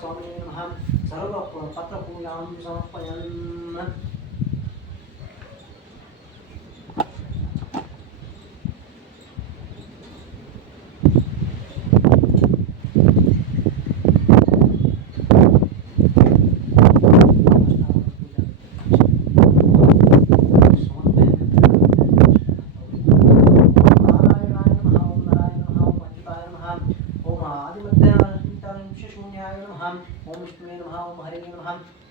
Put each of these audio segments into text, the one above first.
स्वामिने नमः सर्वपत्रपूजां समर्पयन्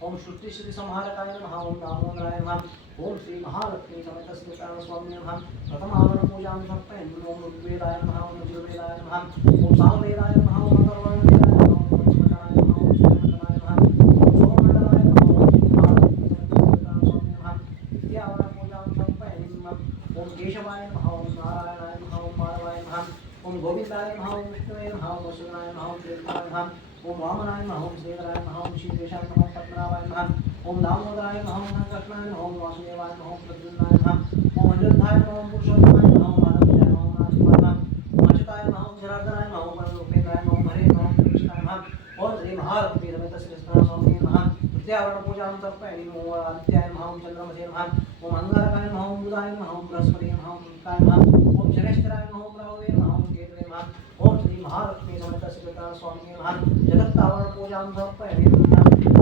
ओम श्रुति श्री संहारकाय नमः ओम दामोदराय नमः ओम श्री महालक्ष्मी समेत श्री स्वामी नमः प्रथम आवरण पूजां समर्पयामि ओम ऋग्वेदाय नमः ओम यजुर्वेदाय नमः ओम सामवेदाय नमः ओम अथर्ववेदाय नमः ओम पंचमण्डलाय नमः ओम श्रीमण्डलाय नमः ओम सोममण्डलाय नमः ओम श्री महालक्ष्मी समेत स्वामी नमः द्वितीय आवरण पूजां समर्पयामि ओम केशवाय नमः ओम नारायणाय नमः ओम माधवाय नमः ओम गोविंदाय नमः ओम विष्णुवे नमः ओम वसुदेवाय नमः ओम श्रीधराय नमः ओम वामनाय नमः ओम श्रीधराय नमः ओम श्रीदेशाय नमः पद्मनाभाय नमः ओम दामोदराय नमः ओम कृष्णाय नमः ओम वासुदेवाय नमः ओम प्रद्युम्नाय नमः ओम अनिरुद्धाय नमः ओम पुरुषोत्तमाय नमः ओम माधवाय नमः ओम नारायणाय नमः ओम अच्युताय नमः ओम जनार्दनाय नमः ओम रूपेन्द्राय नमः ओम हरे नमः ओम कृष्णाय नमः ओम श्री महालक्ष्मी समेत श्री स्वामी नमः तृतीय आवरण पूजां समर्पयामि ओम आदित्याय नमः ओम चंद्रमसे नमः ओम अंगारकाय नमः ओम बुधाय नमः ओम बृहस्पति नमः ओम शुक्राय नमः ओम शनेश्वराय नमः ओम राहवे नमः ओम केतवे नमः ओम श्री महालक्ष्मी समेत श्री स्वामी नमः जगत्तावरण पूजां समर्पयामि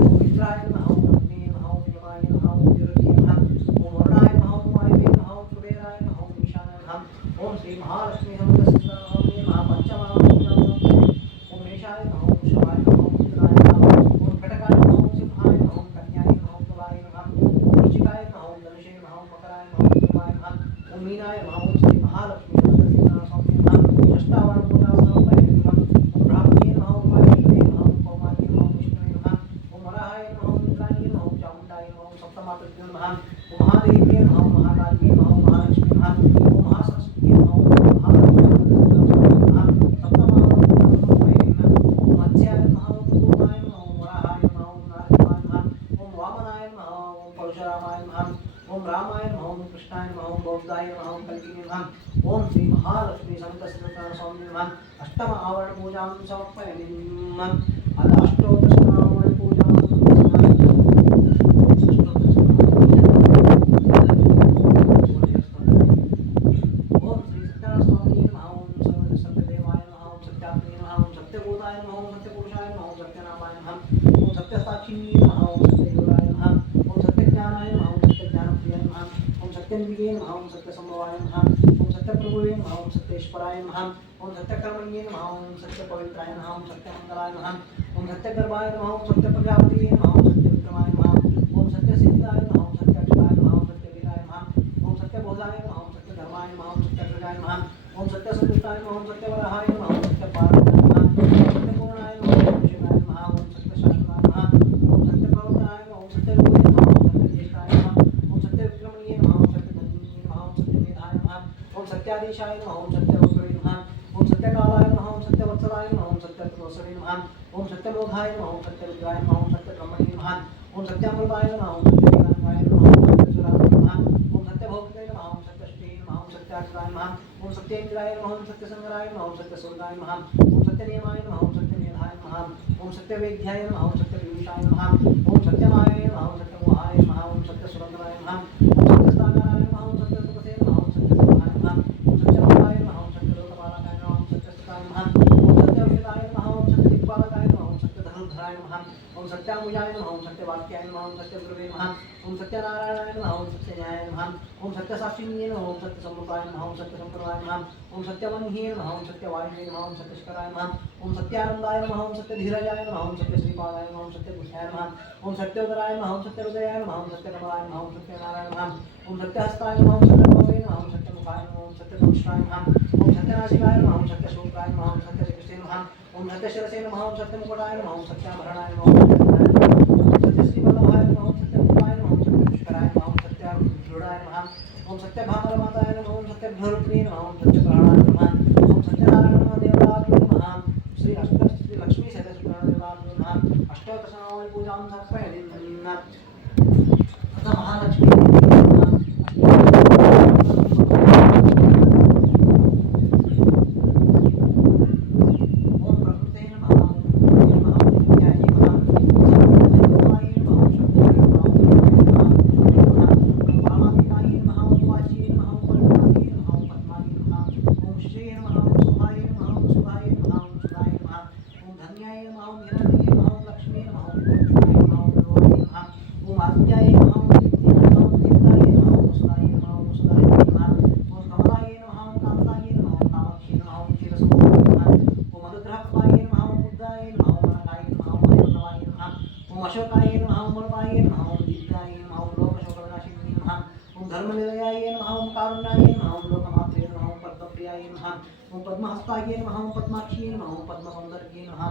ओम इंद्राय नमः ओम अग्ने नमः ओम यमाय नमः ओम ज्योतिये नमः ओम वरुणाय नमः ओम वायवे नमः ओम कुबेराय नमः ओम ईशानाय नमः ओम श्री महालक्ष्मी समेत श्री स्वामी नमः पंचमावरण पूजां समर्पयामि ओम मेषाय नमः ओम वृषभाय नमः ओम मिथुनाय नमः ओम कटकाय नमः ओम सिंहाय नमः ओम कन्याय नमः ओम तुलाय नमः ओम वृश्चिकाय नमः ओम धनुषे नमः ओम मकराय नमः ओम कुम्भाय नमः ओम मीनाय नमः ओम श्री महालक्ष्मी समेत श्री स्वामी नमः षष्ठावरण पूजां समर्पयामि ओम ब्राह्मणे नमः ओम वायुवे नमः ओम कौमार्ये नमः ओम विष्णुवे नमः ओम वराहाय नमः ओम इंद्राय नमः ओम चामुण्डाय नमः ओम सप्तमातृभ्यो नमः ओम महादेव्ये नमः ओम महाकाल्ये नमः ओम महालक्ष्मी नमः ओम महासरस्वत्यै नमः ओम महालक्ष्मी नमः सप्तमावरण पूजां समर्पयामि ओम मत्स्याय नमः ओम कूर्माय नमः ओम वराहाय नमः ओम नारसिंहाय नमः ओम वामनाय नमः ओम परशुरामाय नमः ओम रामाय नमः ओम कृष्णाय नमः ओम बौद्धाय नमः ओम कल्किने नमः ओम श्री महालक्ष्मी समेत श्री स्वामी नमः अष्टम आवरण पूजां समर्पयामि अष्टोदशावरण पूजां ओम श्री सत्यनारायण स्वामी नमः ओम सत्यदेवाय नमः ओम सत्यात्मने नमः ओम सत्यबोधाय नमः ओम सत्यपुरुषाय नमः ओम सत्यनामाय नमः ओम सत्यसाक्षिणे नमः ओम सत्ययोगाय नमः ओम सत्यज्ञानाय नमः ओम सत्यज्ञानप्रियाय नमः ओम सत्यन्विके नमः ओम सत्यसंभवाय नमः ओम सत्यप्रभुवे नमः ओम सत्येश्वराय नमः ओम सत्यकर्मण्ये नमः ओम सत्यपवित्राय नमः ओम सत्यमंगलाय नमः ओम सत्यगर्भाय नमः ओम सत्यप्रजापतये नमः ओम सत्यविक्रमाय नमः ओम सत्यसिद्धाय नमः ओम सत्यक्षराय नमः ओम सत्यवीराय नमः ओम सत्यबोधाय नमः ओम सत्यधर्माय नमः ओम सत्यप्रजाय नमः ओम सत्यसंतुष्टाय नमः ओम सत्यवराहाय नमः ओम सत्यपारणाय नमः ओम सत्यपूर्णाय नमः ओम शिवाय नमः ओम सत्यशाश्वताय नमः ओम सत्यप्रवर्तनाय नमः ओम सत्यरूपाय नमः ओम सत्यज्येष्ठाय नमः ओम सत्यविक्रमणीय नमः ओम सत्यधन्ये नमः ओम सत्यमेधाय नमः ओम सत्याधीशाय नमः ओम सत्यवक्त्रे नमः ओम सत्यकालाय नमः ओम सत्यवत्सलाय नमः ओम सत्यत्वसवे नमः ओम सत्यमोघाय नमः ओम सत्यरुद्राय नमः ओम सत्यब्रह्मणे नमः ओम सत्यामृताय नमः ओम सत्यवेदांगाय नमः ओम सत्यसुराय नमः ओम सत्यभोक्त्रे नमः ओम सत्यश्री नमः ओम सत्याक्षराय नमः ओम सत्येन्द्राय नमः ओम सत्यसंगराय नमः ओम सत्यसुराय नमः ओम सत्यनियमाय नमः ओम सत्यमेधाय नमः ओम सत्यवेद्याय नमः ओम सत्यविभूषाय नमः ओम सत्यमाय नमः ओम सत्यमोहाय नमः ओम सत्यसुरंधराय नमः ओम सत्यस्थानाय नमः ओम सत्यसुपते नमः ओम सत्यसुखाय नमः ओम सत्यमंगलाय नमः ओम सत्यलोकपालकाय नमः ओम सत्यसुताय नमः ओम सत्यविषदाय नमः ओम सत्यदिक्पालकाय नमः ओम सत्यधनुर्धराय नमः ओम सत्यामुजाय नमः ओम सत्यवाक्याय नमः ओम सत्यब्रवे नमः ओम सत्यनारायणाय नमः ओम सत्यन्याय नमः ओम सत्यसाक्षिण्ये नमः ओम सत्यसम्मुखाय नमः ओम सत्यसम्प्रदाय नमः ओम सत्यवह्न्ये नमः ओम सत्यवायुवे नमः ओम सत्यशिखराय नमः ओम सत्यानन्दाय नमः ओम सत्यधीरजाय नमः ओम सत्यश्रीपादाय नमः ओम सत्यपुष्याय नमः ओम सत्योदराय नमः ओम सत्यहृदयाय नमः ओम सत्यकमलाय नमः ओम सत्यनारायणाय नमः ओम सत्यहस्ताय नमः ओम सत्यभवे नमः ओम सत्यमुखाय नमः ओम सत्यदंष्ट्राय नमः ओम सत्यनाशिकाय नमः ओम सत्यशूद्राय नमः ओम सत्यशिरसे नमः ओम सत्यशिरसे नमः ओम सत्यमुकुटाय नमः ओम सत्याभरणाय नमः ओम सत्यश्रीवल्लभाय नमः ओम सत्यरूपाय नमः ओम सत्यपुष्कराय नमः ओम सत्यरूढाय नमः ओम सत्यभामरमाताय नमः ओम सत्यभ्यरुक्मिणे नमः ओम सत्यप्राणाय नमः ओम सत्यनारायण देवताभ्यो नमः श्री लक्ष्मी सत्यसुप्रणदेवताभ्यो नमः अष्टोत्तरनामावली पूजां समर्पयामि अथ महालक्ष्मी ओम प्रकृते नमः ओम धर्मनिलयाय नमः ओम कारुण्याय नमः ओम लोकमात्रे नमः ओम पद्मप्रियाय नमः ओम पद्महस्ताय नमः ओम पद्माक्षिये नमः ओम पद्मसौन्दर्ये नमः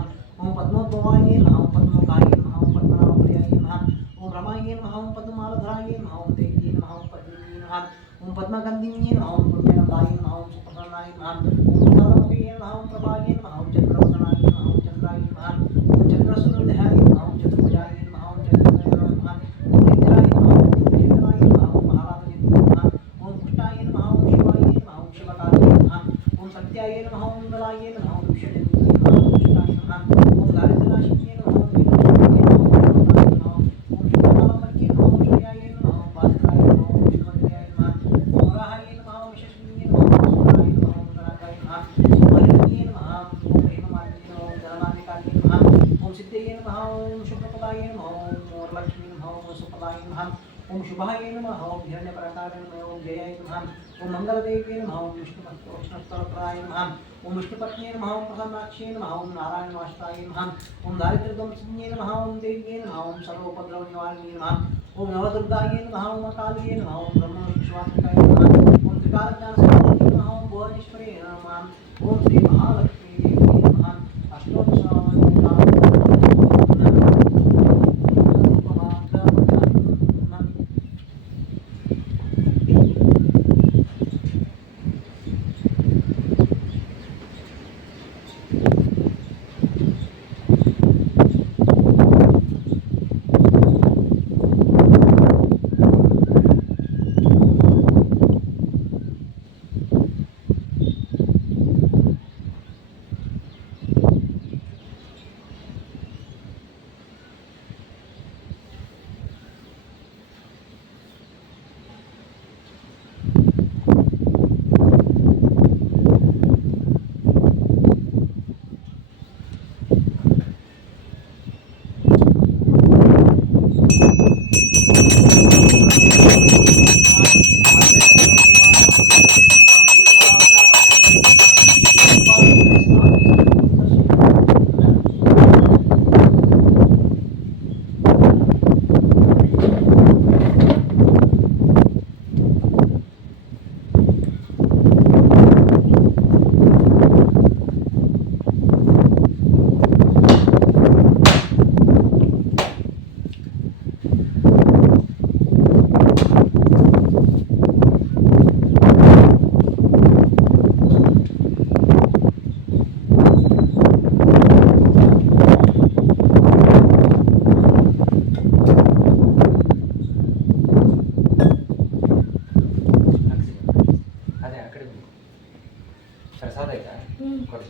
ओम पद्मोद्भवाय नमः ओम पद्ममुखाय नमः ओम पद्मनाभप्रियाय नमः ओम रमाय नमः ओम पद्ममालधराय नमः ओम देव्यै नमः ओम पद्मिन्यै नमः ओम पद्मगन्धिन्यै नमः ओम पुण्यनन्दाय नमः ओम सुप्रसन्नाय नमः ओम प्रसादमुखे नमः ओम प्रभागे नमः ओम चन्द्रवदनाय नमः ओम चन्द्राय नमः ओम चन्द्रसूर्यदेहाय नमः ओम चतुर्भुजाय नमः ओम चतुर्भुजाय नमः ओम निन्द्राय नमः ओम निन्द्राय नमः ओम महाराजने नमः ओम कृष्णाय नमः ओम शिवाय नमः ओम शिवकार्ये नमः ओम सत्याय नमः ओम बलाय नमः ओम विष्णुये नमः ओम कृष्णाय नमः ओम दारिद्र्यनाशिन्ये नमः ओम वीरनाशिन्ये नमः ओम शुभकालमर्ये नमः ओम श्रेयाय नमः ओम भास्कराय नमः ओम विष्णुवर्याय नमः ओम राहाय नमः ओम यशस्विन्ये नमः ओम सुराय नमः ओम धनाकाय नमः ओम हरिण्ये नमः ओम हेममालिन्ये नमः ओम जलनामिकाय नमः ओम सिद्धये नमः ओम शुभप्रदाय नमः ओम वरलक्ष्मी नमः ओम सुप्रदाय नमः ओम शुभाय नमः ओम हिरण्यपराकाय नमः ओम जयाय नमः ओम मंगलदेव्ये नमः ओम विष्णुस्तोत्रप्राय नमः ओम विष्णुपत्न्ये नमः ओम प्रसन्नाक्ष्ये नमः ओम नारायणवाष्टाय नमः ओम दारिद्र्यध्वंसिन्ये नमः ओम देव्ये नमः ओम सर्वोपद्रवनिवारिण्ये नमः ओम नवदुर्गायै नमः ओम कालिये नमः ओम ब्रह्मविष्णुवासिकाय नमः ओम त्रिकालज्ञानस्वरूपिणे नमः ओम भुवनेश्वरे नमः ओम श्री महालक्ष्मी देव्ये नमः अष्टोत्तरम् ಪ್ರಸಾದ ಆಯ್ತಾ ಕೊಡಿ.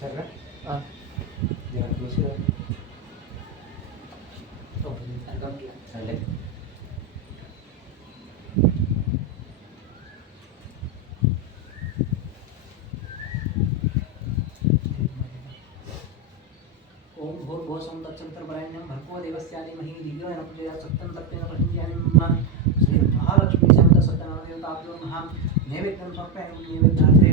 ಸರಿ ಹಾಂ ಜನ ತುಳಸಿ ಗಂಟೆ ಸಂಡೆ ओम भूर्भुवस्सुं तत्सवितुर्वरेण्यं भर्गो देवस्य धीमहि धियो यो न प्रचोदयात् सत्यं सत्येन प्रसन्यायं श्री महालक्ष्मी सहित सत्यनारायणदेवताभ्यो नमः नैवेद्यं समर्पयामि नैवेद्यार्थे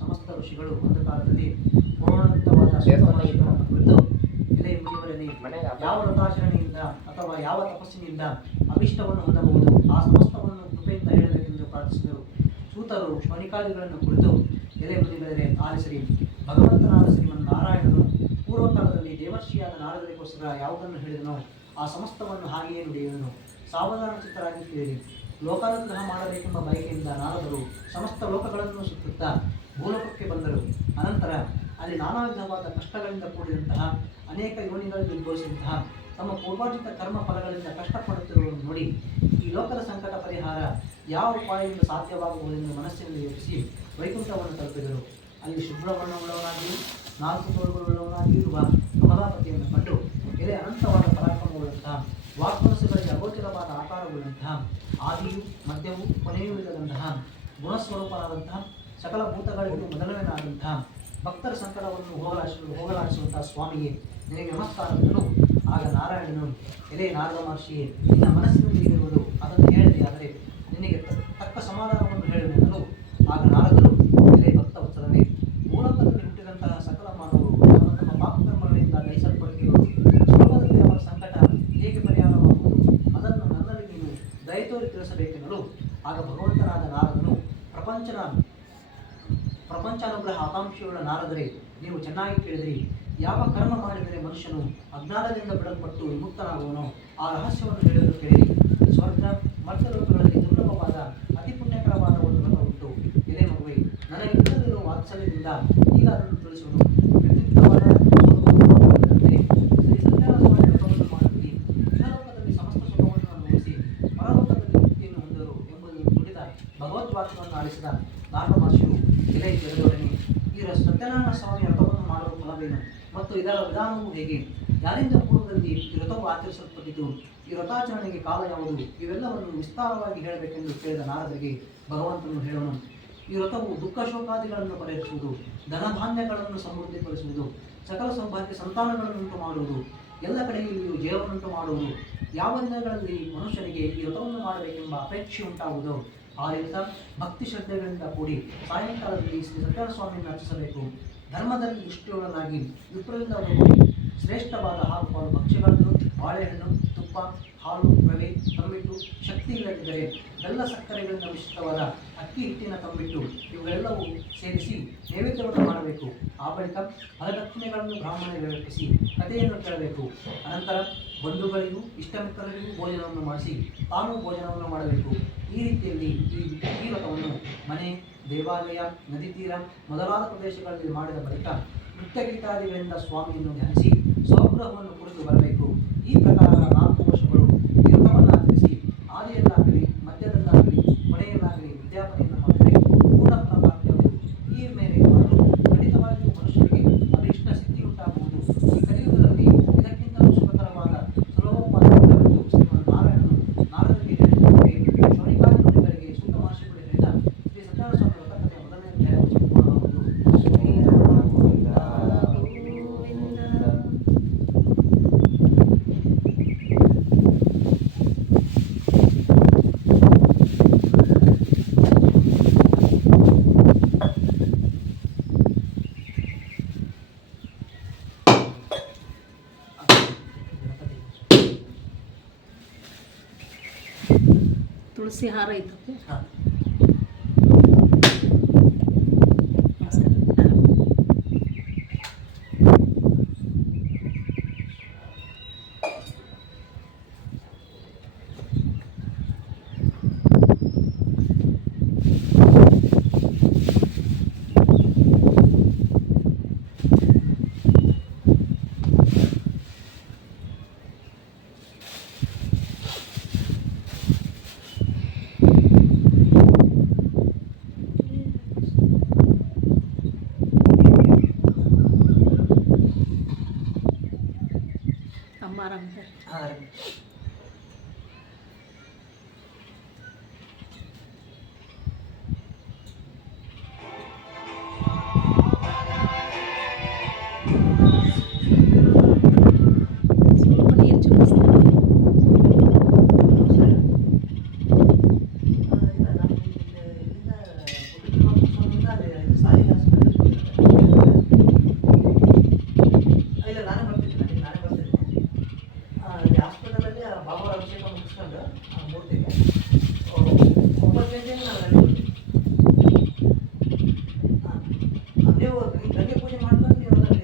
ಸಮಸ್ತ ಋಷಿಗಳು ಒಂದು ಕಾಲದಲ್ಲಿ ಪೂರ್ಣಯುಕ್ತವಾದ ಸೂತ್ರವನ್ನು ಕುರಿತು ಎಲೆ ಮುನಿವರನೇ ಯಾವ ವ್ರತಾಚರಣೆಯಿಂದ ಅಥವಾ ಯಾವ ತಪಸ್ಸಿನಿಂದ ಅಭಿಷ್ಟವನ್ನು ಹೊಂದಬಹುದು ಆ ಸಮಸ್ತವನ್ನು ಕೃಪೆಯಿಂದ ಹೇಳಬೇಕೆಂದು ಪ್ರಾರ್ಥಿಸಿದರು. ಸೂತರು ಕ್ಷಣಿಕಾದಿಗಳನ್ನು ಕುರಿತು ಎಲೆ ಮುನಿಗಳೇ ಆಲಿಸಿರಿ. ಭಗವಂತನಾದ ಶ್ರೀಮನ್ ನಾರಾಯಣನು ಪೂರ್ವಕಾಲದಲ್ಲಿ ದೇವರ್ಷಿಯಾದ ನಾರದರಿಗೋಸ್ಕರ ಯಾವುದನ್ನು ಹೇಳಿದನೋ ಆ ಸಮಸ್ತವನ್ನು ಹಾಗೆಯೇ ನುಡಿಯುವನು. ಸಾವಧಾನ ಚಿತ್ತರಾಗಿ ಕೇಳಿರಿ. ಲೋಕಾನುಗ್ರಹ ಮಾಡಬೇಕೆಂಬ ಬಯಕೆಯಿಂದ ನಾರದರು ಸಮಸ್ತ ಲೋಕಗಳನ್ನು ಸುತ್ತುತ್ತಾ ಭೂಲೋಕಕ್ಕೆ ಬಂದರು. ಅನಂತರ ಅಲ್ಲಿ ನಾನಾ ವಿಧವಾದ ಕಷ್ಟಗಳಿಂದ ಕೂಡಿದಂತಹ ಅನೇಕ ಯೋನಿಗಳಲ್ಲಿ ಉದ್ಭವಿಸಿದಂತಹ ತಮ್ಮ ಪೂರ್ವಾರ್ಜಿತ ಕರ್ಮ ಫಲಗಳಿಂದ ಕಷ್ಟಪಡುತ್ತಿರುವುದನ್ನು ನೋಡಿ ಈ ಲೋಕದ ಸಂಕಟ ಪರಿಹಾರ ಯಾವ ಉಪಾಯದಿಂದ ಸಾಧ್ಯವಾಗುವುದೆಂದು ಮನಸ್ಸಿನಲ್ಲಿ ಯೋಚಿಸಿ ವೈಕುಂಠವನ್ನು ತಲುಪಿದರು. ಅಲ್ಲಿ ಶುಭ್ರವರ್ಣವುಳ್ಳವನಾಗಿಯೂ 4 ತೋಳುಗಳುಳ್ಳವನಾಗಿಯೂ ಇರುವ ಕಮಲಾಪತಿಯನ್ನು ಕಂಡು ಎಲೆ ಅನಂತವಾದ ಪರಾಕ್ರಮವುಳ್ಳಂತಹ ವಾಕ್ಮನಸ್ಸುಗಳಿಗೆ ಅಗೋಚರವಾದ ಆಕಾರವುಳ್ಳಂತಹ ಆದಿಯು ಮಧ್ಯವೂ ಕೊನೆಯೂ ಇಲ್ಲದಂತಹ ಗುಣಸ್ವರೂಪನಾದಂತಹ ಸಕಲ ಭೂತಗಳಿಗೂ ಮೊದಲನೇನಾದಂತಹ ಭಕ್ತರ ಸಂಕಟವನ್ನು ಹೋಗಲಾಡಿಸುವಂತಹ ಸ್ವಾಮಿಯೇ ನಿನಗೆ ನಮಸ್ಕಾರಗಳು. ಆಗ ನಾರಾಯಣನು ಎಲೆ ನಾರದ ಮಹರ್ಷಿಯೇ ನಿನ್ನ ಮನಸ್ಸಿನಲ್ಲಿ ಇರುವುದು ಅದನ್ನು ಹೇಳಿದೆ, ಆದರೆ ನಿನಗೆ ತಕ್ಕ ಸಮಾಧಾನವನ್ನು ಹೇಳುವೆನಲು. ಆಗ ನಾರದರು ಎಲೆ ಭಕ್ತವತ್ಸಲವೇ ಮೂಲಕದಲ್ಲಿ ಹುಟ್ಟಿದಂತಹ ಸಕಲ ಮಾನವರು ತಮ್ಮ ಪಾಪಕರ್ಮಗಳಿಂದ ದಯಿಸಲ್ಪಡುತ್ತಿರುವುದು ಸ್ವಲ್ಪದಲ್ಲಿ ಅವರ ಸಂಕಟ ಹೇಗೆ ಪರಿಹಾರವಾಗುವುದು ಅದನ್ನು ನನ್ನಲ್ಲಿ ನೀನು ದಯತೋರಿ ತಿಳಿಸಬೇಕೆನ್ನಲು. ಆಗ ಭಗವಂತನಾದ ನಾರದನು ಪ್ರಪಂಚಾನುಗ್ರಹ ಆಕಾಂಕ್ಷೆಯುಳ್ಳ ನಾರದರೆ ನೀವು ಚೆನ್ನಾಗಿ ಕೇಳಿದಿರಿ. ಯಾವ ಕರ್ಮ ಮಾಡಿದರೆ ಮನುಷ್ಯನು ಅಜ್ಞಾನದಿಂದ ಬಿಡಲ್ಪಟ್ಟು ವಿಮುಕ್ತನಾಗುವನೋ ಆ ರಹಸ್ಯವನ್ನು ಹೇಳಲು ಕೇಳಿರಿ. ಸ್ವರ್ಗ ಮರ್ತ್ಯಲೋಕಗಳಲ್ಲಿ ದುರ್ಲಭವಾದ ಅತಿ ಪುಣ್ಯಕರವಾದ ಒಂದು ಲೋಕ ಉಂಟು. ಎಲೆ ಮಗುವೆ, ನನಗೆ ಇಲ್ಲದಿರುವ ವಾತ್ಸಲ್ಯದಿಂದ ಈಗ ಅದನ್ನು ತಿಳಿಸುವನು. ವ್ಯಕ್ತಿತ್ವವಾದ ಶ್ರೀ ಸತ್ಯನಾರಾಯಣ ಸ್ವಾಮಿ ವ್ರತವನ್ನು ಮಾಡುತ್ತೀರಿ. ಇಹಲೋಕದಲ್ಲಿ ಸಮಸ್ತ ಸುಖವನ್ನು ಅನುಭವಿಸಿ ಪರಲೋಕದಲ್ಲಿ ಮುಕ್ತಿಯನ್ನು ಹೊಂದರು ಎಂಬುದನ್ನು ನುಡಿದ ಭಗವದ್ವಾಕ್ಯವನ್ನು ಆಲಿಸಿದ ನಾರದ ಮಹರ್ಷಿಯು ಎಲೆ ಬೆಳೆದೊಡನೆ ಈ ಸತ್ಯನಾರಾಯಣ ಸ್ವಾಮಿ ವ್ರತವನ್ನು ಮಾಡುವ ಫಲವೇನು ಮತ್ತು ಇದರ ವಿಧಾನವು ಹೇಗೆ, ಯಾರಿಂದ ಪೂರ್ವದಲ್ಲಿ ಈ ವ್ರತವು ಆಚರಿಸಲ್ಪಟ್ಟಿತು, ಈ ವ್ರತಾಚರಣೆಗೆ ಕಾಲ ಯಾವುದು, ಇವೆಲ್ಲವನ್ನು ವಿಸ್ತಾರವಾಗಿ ಹೇಳಬೇಕೆಂದು ಕೇಳಿದ ನಾರದರಿಗೆ ಭಗವಂತನು ಹೇಳೋನು. ಈ ವ್ರತವು ದುಃಖ ಶೋಕಾದಿಗಳನ್ನು ಪರಿಹರಿಸುವುದು, ಧನಧಾನ್ಯಗಳನ್ನು ಸಮೃದ್ಧಿಪಡಿಸುವುದು, ಸಕಲ ಸೌಭಾಗ್ಯ ಸಂತಾನಗಳನ್ನುಂಟು ಮಾಡುವುದು, ಎಲ್ಲ ಕಡೆಯಲ್ಲಿಯೂ ಜಯವನ್ನುಂಟು ಮಾಡುವುದು. ಯಾವ ದಿನಗಳಲ್ಲಿ ಮನುಷ್ಯನಿಗೆ ಈ ವ್ರತವನ್ನು ಮಾಡಬೇಕೆಂಬ ಅಪೇಕ್ಷೆ ಉಂಟಾಗುವುದೋ ಆ ದಿವಸ ಭಕ್ತಿ ಶ್ರದ್ಧೆಗಳಿಂದ ಕೂಡಿ ಸಾಯಂಕಾಲದಲ್ಲಿ ಶ್ರೀ ಸತ್ಯನಾರಾಯಣ ಸ್ವಾಮಿಯನ್ನು ಅರ್ಚಿಸಬೇಕು. ಧರ್ಮದಲ್ಲಿ ದೃಷ್ಟಿಯೊಳಗಾಗಿ ವಿಪ್ರದಿಂದ ಒಳಗೂಡಿ ಶ್ರೇಷ್ಠವಾದ ಹಾಲು ಪಾಲು ಭಕ್ಷ್ಯಗಳನ್ನು, ಬಾಳೆಹಣ್ಣು, ತುಪ್ಪ, ಹಾಲು, ರವೆ, ತಂಬಿಟ್ಟು, ಶಕ್ತಿ ಇಲ್ಲದಿದ್ದರೆ ಬೆಲ್ಲ ಸಕ್ಕರೆಗಳಿಂದ ಮಿಶ್ರಿತವಾದ ಅಕ್ಕಿ ಹಿಟ್ಟಿನ ತಂಬಿಟ್ಟು ಇವುಗಳೆಲ್ಲವೂ ಸೇರಿಸಿ ನೈವೇದ್ಯವನ್ನು ಮಾಡಬೇಕು. ಆ ಬಳಿಕ ಫಲದಕ್ಷಿಣೆಗಳನ್ನು ಬ್ರಾಹ್ಮಣರಿಗೆ ಅರ್ಪಿಸಿ ಕಥೆಯನ್ನು ಕೇಳಬೇಕು. ಅನಂತರ ಬಂಧುಗಳಿಗೂ ಇಷ್ಟಮಿತ್ರರಿಗೂ ಭೋಜನವನ್ನು ಮಾಡಿಸಿ ತಾನೂ ಭೋಜನವನ್ನು ಮಾಡಬೇಕು. ಈ ರೀತಿಯಲ್ಲಿ ಈ ವ್ರತವನ್ನು ಮನೆ, ದೇವಾಲಯ, ನದಿ ತೀರ ಮೊದಲಾದ ಪ್ರದೇಶಗಳಲ್ಲಿ ಮಾಡಿದ ಬಳಿಕ ನೃತ್ಯ ಗೀತಾದಿಗಳಿಂದ ಸ್ವಾಮಿಯನ್ನು ಧ್ಯಾನಿಸಿ ಸ್ವಗೃಹವನ್ನು ಕುರಿತು ಬರಬೇಕು. ಈ ಪ್ರಕಾರ 4 ವರ್ಷಗಳು ಈ ವ್ರತವನ್ನು ಆಚರಿಸಿ ಆದಿಯಲ್ಲಾಗಲಿ ಮಧ್ಯದಲ್ಲಾಗಲಿ ಕೊನೆಯಲ್ಲಾಗಲಿ ವಿದ್ಯಾಪನೆಯನ್ನು ಮಾಡಿದರೆ ಪೂರ್ಣ ಫಲ ಪ್ರಾಪ್ತಿಯಾಗುವುದು. ಈ ಮೇಲೆ ಮಾಡಲು ಖಂಡಿತವಾಗಿಯೂ ಮನುಷ್ಯರಿಗೆ ಅಭೀಷ್ಟ ಸಿದ್ಧಿ ಉಂಟಾಗುವುದು. ಈ ಕಲಿಯುಗದಲ್ಲಿ ಇದಕ್ಕಿಂತಲೂ ಸುಖಕರವಾದ ಸುಲಭವಾದ ವಿಧಾನವೆಂದು ಶ್ರೀಮನ್ ನಾರಾಯಣನು ನಾರದರಿಗೆ ಹೇಳಿದಂತೆ ಶೌನಿಕಾದಿ ಮುನಿಗಳಿಗೆ ಸೂತ ಮಹರ್ಷಿಗಳು ಹೇಳಿದ ಶ್ರೀ ಸತ್ಯನಾರಾಯಣ ಸ್ವಾಮಿ ವ್ರತಕಥೆಯ ಮೊದಲನೇ ಅಧ್ಯಾಯವು ಸಂಪೂರ್ಣವಾಗುವುದು. ತುಳಸಿ ಹಾರ ಇದ್ದಕ್ಕೆ ಹಾಂ ಆರಾಮಿದ್ದಾರೆ. ಸ್ವಲ್ಪ ನೀರು ಚುಮ್ಮಿಸ್ತಾರೆ. ಹಾಸ್ಪಿಟಲಲ್ಲಿ ಬಾಬಾ ಅಭಿಷೇಕ ಮುಗಿಸ್ಕೊಂಡು ಮೂರ್ತಿಗೆ 9 ಗಂಟೆಗೆ ನಾವು ಅಲ್ಲಿ ಬರ್ತೀವಿ. ನೀವು ಗಂಗೆ ಪೂಜೆ ಮಾಡ್ಕೊಂಡು ನೀವು ಅಲ್ಲಿ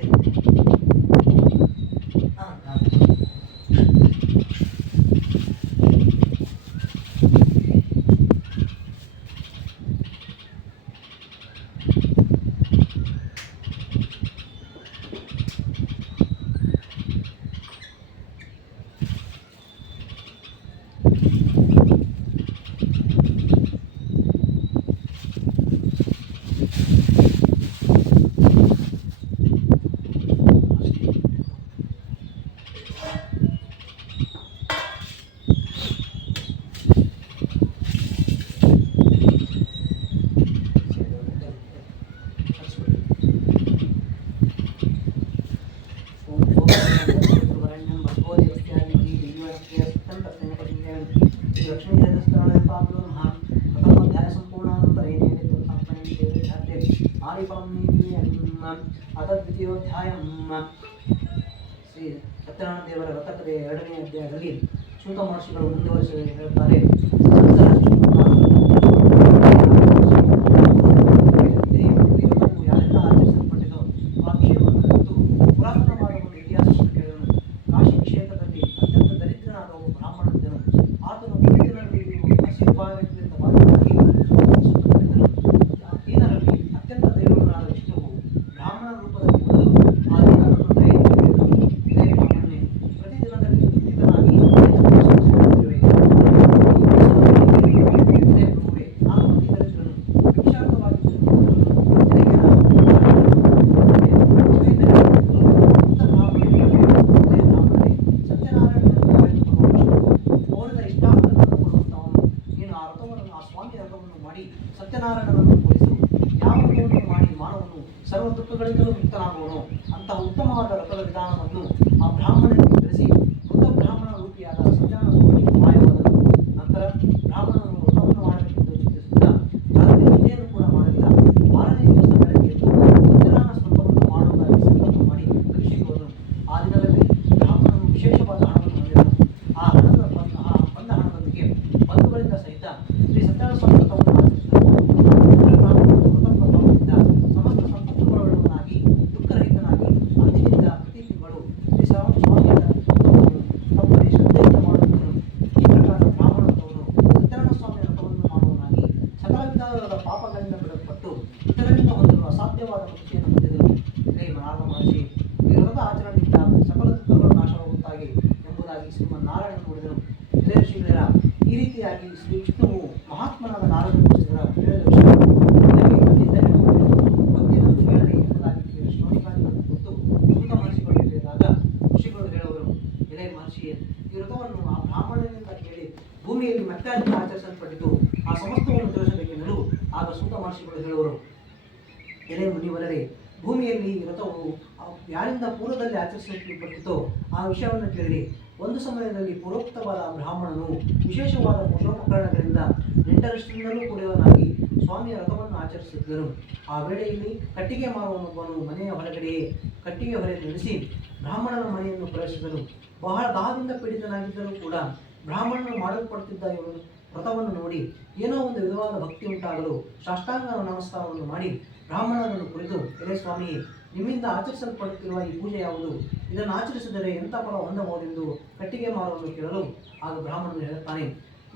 ಅದದ್ವಿತೀಯೋಧ್ಯಾಯ ಶ್ರೀ ಸತ್ಯನಾರಾಯಣ ದೇವರ ವ್ರತಕಥೆ 2ನೇ ಅಧ್ಯಾಯದಲ್ಲಿ ಶುಂಕ ಮಹರ್ಷಿಗಳು ಮುಂದುವರಿಸಿ ಹೇಳುತ್ತಾರೆ. ಯಾರಿಂದ ಆಚರಿಸಲ್ಪಟ್ಟಿದ್ದು ಆ ವಿಷಯವನ್ನು ಕುರಿತು ಪುರಾತನವಾದ ಒಂದು ಇತಿಹಾಸವನ್ನು ಕೇಳೋಣ. ಕಾಶಿ ಕ್ಷೇತ್ರದಲ್ಲಿ ಅತ್ಯಂತ ದರಿದ್ರನಾದ ಒಬ್ಬ ಬ್ರಾಹ್ಮಣನಿದ್ದನು. ಆತನು ಪ್ರತಿದಿನದಲ್ಲಿ ಹಸಿರು ಬಾವಿಗಳಿಂದ ಬಾಗಿಲಾಗಿ ಈತನಲ್ಲಿ ಅತ್ಯಂತ ದೈವನಾದ ವಿಷ್ಣುವು ಬ್ರಾಹ್ಮಣ ರೂಪದಲ್ಲಿ ಬಂದು ಆ ದೀನರನ್ನು ದಯೆಯಿಂದ ಇದೇ ಬ್ರಾಹ್ಮಣನೇ ಪ್ರತಿದಿನದಲ್ಲಿ ದುಃಖಿತನಾಗಿ ಸತ್ಯನಾರಾಯಣನನ್ನು ಪೂಜಿಸು. ಯಾವ ವ್ರತವನ್ನು ಮಾಡಿ ಮಾನವನು ಸರ್ವ ದುಃಖಗಳಿಂದಲೂ ಮುಕ್ತನಾಗುವನು. ಅಂತಹ ಉತ್ತಮವಾದ ವ್ರತದ ವಿಧಾನವನ್ನು ಆ ಬ್ರಾಹ್ಮಣನಿಗೆ ತಿಳಿಸಿ ಮೃತ ಬ್ರಾಹ್ಮಣ ರೂಪಿಯಾದ ಸತ್ಯನಾರಾಯಣ ಸ್ವಾಮಿ ಮಾಯವಾದನು. ನಂತರ ಬ್ರಾಹ್ಮಣನು ವ್ರತವನ್ನು ಮಾಡಬೇಕೆಂದು ಚಿಂತಿಸುತ್ತಾ ರಾತ್ರಿ ನಿದ್ದೆಯನ್ನು ಕೂಡ ಮಾಡಲಿಲ್ಲ. 6ನೇ ದಿವಸ ಬೆಳಗ್ಗೆ ಎದ್ದು ಸತ್ಯನಾರಾಯಣ ಸ್ತೋತ್ರವನ್ನು ಮಾಡುವುದಾಗಿ ಸಂಕಲ್ಪ ಮಾಡಿ ಕೃಷಿಗೆ ಹೋದನು. ಆ ದಿನದಲ್ಲಿ ಬ್ರಾಹ್ಮಣನು ವಿಶೇಷವಾದ ಹಣವನ್ನು ಹೊಂದಿದನು. ಆ ಬಂದ ಹಣದೊಂದಿಗೆ ಬಂಧುಗಳಿಂದ ಸಹಿತ ಶ್ರೀ ಸತ್ಯನಾರಾಯಣ ಸ್ವಾಮಿ ವ್ರತವನ್ನು ಸಮಸ್ತ ಸಂಪತ್ತುಗಳನ್ನಾಗಿ ದುಃಖರಹಿತನಾಗಿ ಅಂದಿನಿಂದ ಪ್ರತಿ ತಿಂಗಳು ಶ್ರೀ ಸ್ವಾಮಿಯ ತಪ್ಪದೆ ಶ್ರದ್ಧೆಯಿಂದ ಮಾಡುತ್ತಿದ್ದನು. ಈ ಪ್ರಕಾರ ಬ್ರಾಹ್ಮಣತ್ವನು ಸತ್ಯನಾರಾಯಣ ಸ್ವಾಮಿಯ ವ್ರತವನ್ನು ಮಾಡುವನಾಗಿ ಸಕಲ ವಿಧವಾದ ಪಾಪಗಳಿಂದ ಬಿಡಲ್ಪಟ್ಟು ಇತರರಿಂದ ಹೊಂದಲು ಅಸಾಧ್ಯವಾದ ಮುಕ್ತಿಯನ್ನು ಹೊಂದಿದನು. ಇದೇ ನಾರದ ಮಹರ್ಷಿ ಈ ವ್ರತದ ಆಚರಣೆಯಿಂದ ಸಕಲ ದುಃಖಗಳು ನಾಶವಾಗುತ್ತಾಗಿ ಎಂಬುದಾಗಿ ಶ್ರೀಮನ್ನಾರಾಯಣ ನುಡಿದನು. ಇದೇ ಋಷಿಗಳರ ಈ ರೀತಿಯಾಗಿ ಶ್ರೀ ವಿಷ್ಣುವು ಮಹಾತ್ಮನಾದ ನಾರದಗೋಸ್ಕರ ಹೇಳಿದ ವಿಷಯವನ್ನು ಭಕ್ತಿಯನ್ನು ಹೇಳಲಿ ಎಂಬುದಾಗಿ ಶ್ರೋಣಿಕಾದಿಗಳನ್ನು ಕೊಟ್ಟು ಶುದ್ಧ ಮಹರ್ಷಿಗಳು ಹೇಳಿದಾಗ ಋಷಿಗಳು ಹೇಳುವರು, ಎಲೆ ಮಹರ್ಷಿಯೇ, ಈ ವ್ರತವನ್ನು ಆ ಬ್ರಾಹ್ಮಣನಿಂದ ಕೇಳಿ ಭೂಮಿಯಲ್ಲಿ ಮತ್ತೆ ಆಚರಿಸಲ್ಪಟ್ಟಿತು. ಆ ಸಮಸ್ತವನ್ನು ತಿಳಿಸಬೇಕೆಂದಲು ಆಗ ಸೂತ ಮಹರ್ಷಿಗಳು ಹೇಳುವರು, ಎಲೆ ಮುನಿವರರೇ, ಭೂಮಿಯಲ್ಲಿ ಈ ವ್ರತವು ಯಾರಿಂದ ಪೂರ್ವದಲ್ಲಿ ಆಚರಿಸಲ್ಪಟ್ಟಿತೋ ಆ ವಿಷಯವನ್ನು ಕೇಳಿ. ಒಂದು ಸಮಯದಲ್ಲಿ ಪೂರ್ವೋಕ್ತವಾದ ಬ್ರಾಹ್ಮಣನು ವಿಶೇಷವಾದ ಪೂಜೋಪಕರಣಗಳಿಂದ ನೆಂಟರಿಷ್ಟರಿಂದಲೂ ಕೂಡಿದವನಾಗಿ ಸ್ವಾಮಿಯ ವ್ರತವನ್ನು ಆಚರಿಸುತ್ತಿದ್ದನು. ಆ ವೇಳೆಯಲ್ಲಿ ಕಟ್ಟಿಗೆ ಮಾರುವವನೊಬ್ಬನು ಮನೆಯ ಹೊರಗಡೆಯೇ ಕಟ್ಟಿಗೆ ಹೊರೆ ನಡೆಸಿ ಬ್ರಾಹ್ಮಣನ ಮನೆಯನ್ನು ಪ್ರವೇಶಿಸಿದನು. ಬಹಳ ದಾಹದಿಂದ ಪೀಡಿತನಾಗಿದ್ದರೂ ಕೂಡ ಬ್ರಾಹ್ಮಣನು ಮಾಡಲ್ಪಡುತ್ತಿದ್ದ ಇವನು ವ್ರತವನ್ನು ನೋಡಿ ಏನೋ ಒಂದು ವಿಧವಾದ ಭಕ್ತಿ ಉಂಟಾಗಲು ಸಾಷ್ಟಾಂಗ ನಮಸ್ಕಾರವನ್ನು ಮಾಡಿ ಬ್ರಾಹ್ಮಣರನ್ನು ಕುರಿತು, ಎಲೆ ಸ್ವಾಮಿ, ನಿಮ್ಮಿಂದ ಆಚರಿಸಲ್ಪಡುತ್ತಿರುವ ಈ ಪೂಜೆ ಯಾವುದು? ಇದನ್ನು ಆಚರಿಸಿದರೆ ಎಂಥ ಫಲ ಹೊಂದಬಹುದೆಂದು ಕಟ್ಟಿಗೆ ಮಾರುವನ್ನು ಕೇಳಲು ಆಗ ಬ್ರಾಹ್ಮಣನು ಹೇಳುತ್ತಾನೆ,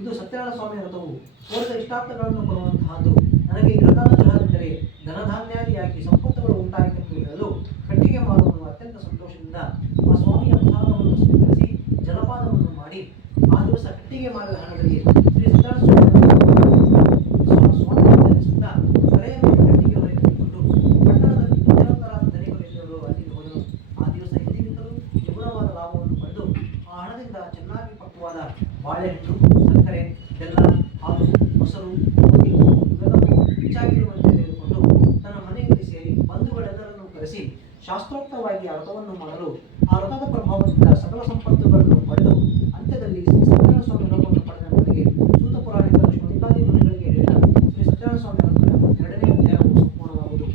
ಇದು ಸತ್ಯನಾರಾಯಣ ಸ್ವಾಮಿ ವ್ರತವು ಕೋರಿದ ಇಷ್ಟಾರ್ಥಗಳನ್ನು ಕೊಡುವಂತಹದ್ದು. ನನಗೆ ಈ ವ್ರತಾನುಗ್ರಹವಿದ್ದರೆ ಧನಧಾನ್ಯಾದಿಯಾಗಿ ಸಂಪತ್ತುಗಳು ಉಂಟಾಯಿತೆಂದು ಹೇಳಲು ಕಟ್ಟಿಗೆ ಮಾರುವನು ಅತ್ಯಂತ ಸಂತೋಷದಿಂದ ಆ ಸ್ವಾಮಿಯ ಪ್ರಸಾದವನ್ನು ಸ್ವೀಕರಿಸಿ ಜಲಪಾನವನ್ನು ಮಾಡಿ ಆ ದಿವಸ ಕಟ್ಟಿಗೆ ಮಾರಿದ ಹಣದಲ್ಲಿ ಶ್ರೀ ಸತ್ಯನಾರಾಯಣ ಸ್ವಾಮಿಯನ್ನು ಧರಿಸುತ್ತಾ ತಲೆಯ ಮೇಲೆ ಕಟ್ಟಿಗೆ ಹೊರೆದುಕೊಂಡು ಪಟ್ಟಣದಲ್ಲಿ ಬುದ್ಧಿವಂತರಾದ ಧನಿಗಳು ಅಲ್ಲಿಗೆ ಹೋದನು. ಆ ದಿವಸ ಹಿಂದಿನಿಂದಲೂ ನಿಗುಣವಾದ ಲಾಭವನ್ನು ಪಡೆದು ಆ ಕರೆಸಿ ಶಾಸ್ತ್ರೋಕ್ತವಾಗಿ ಆ ವ್ರತವನ್ನು ಮಾಡಲು ಆ ವ್ರತದ ಪ್ರಭಾವದಿಂದ ಸಕಲ ಸಂಪತ್ತುಗಳನ್ನು ಪಡೆದು ಅಂತ್ಯದಲ್ಲಿ ಶ್ರೀ ಸತ್ಯನಾರಾಯಣ ಸ್ವಾಮಿ ಲೋಕವನ್ನು ಪಡೆದ ನನಗೆ ಸೂತ ಪುರಾಣಿಕರ ಶೌನಿಕಾದಿ ಮುನಿಗಳಿಗೆ ಹೇಳಿದ ಶ್ರೀ ಸತ್ಯನಾರಾಯಣ ಸ್ವಾಮಿ ವ್ರತದ ಎರಡನೇ ಅಧ್ಯಾಯವು ಸಂಪೂರ್ಣವಾಗುವುದು.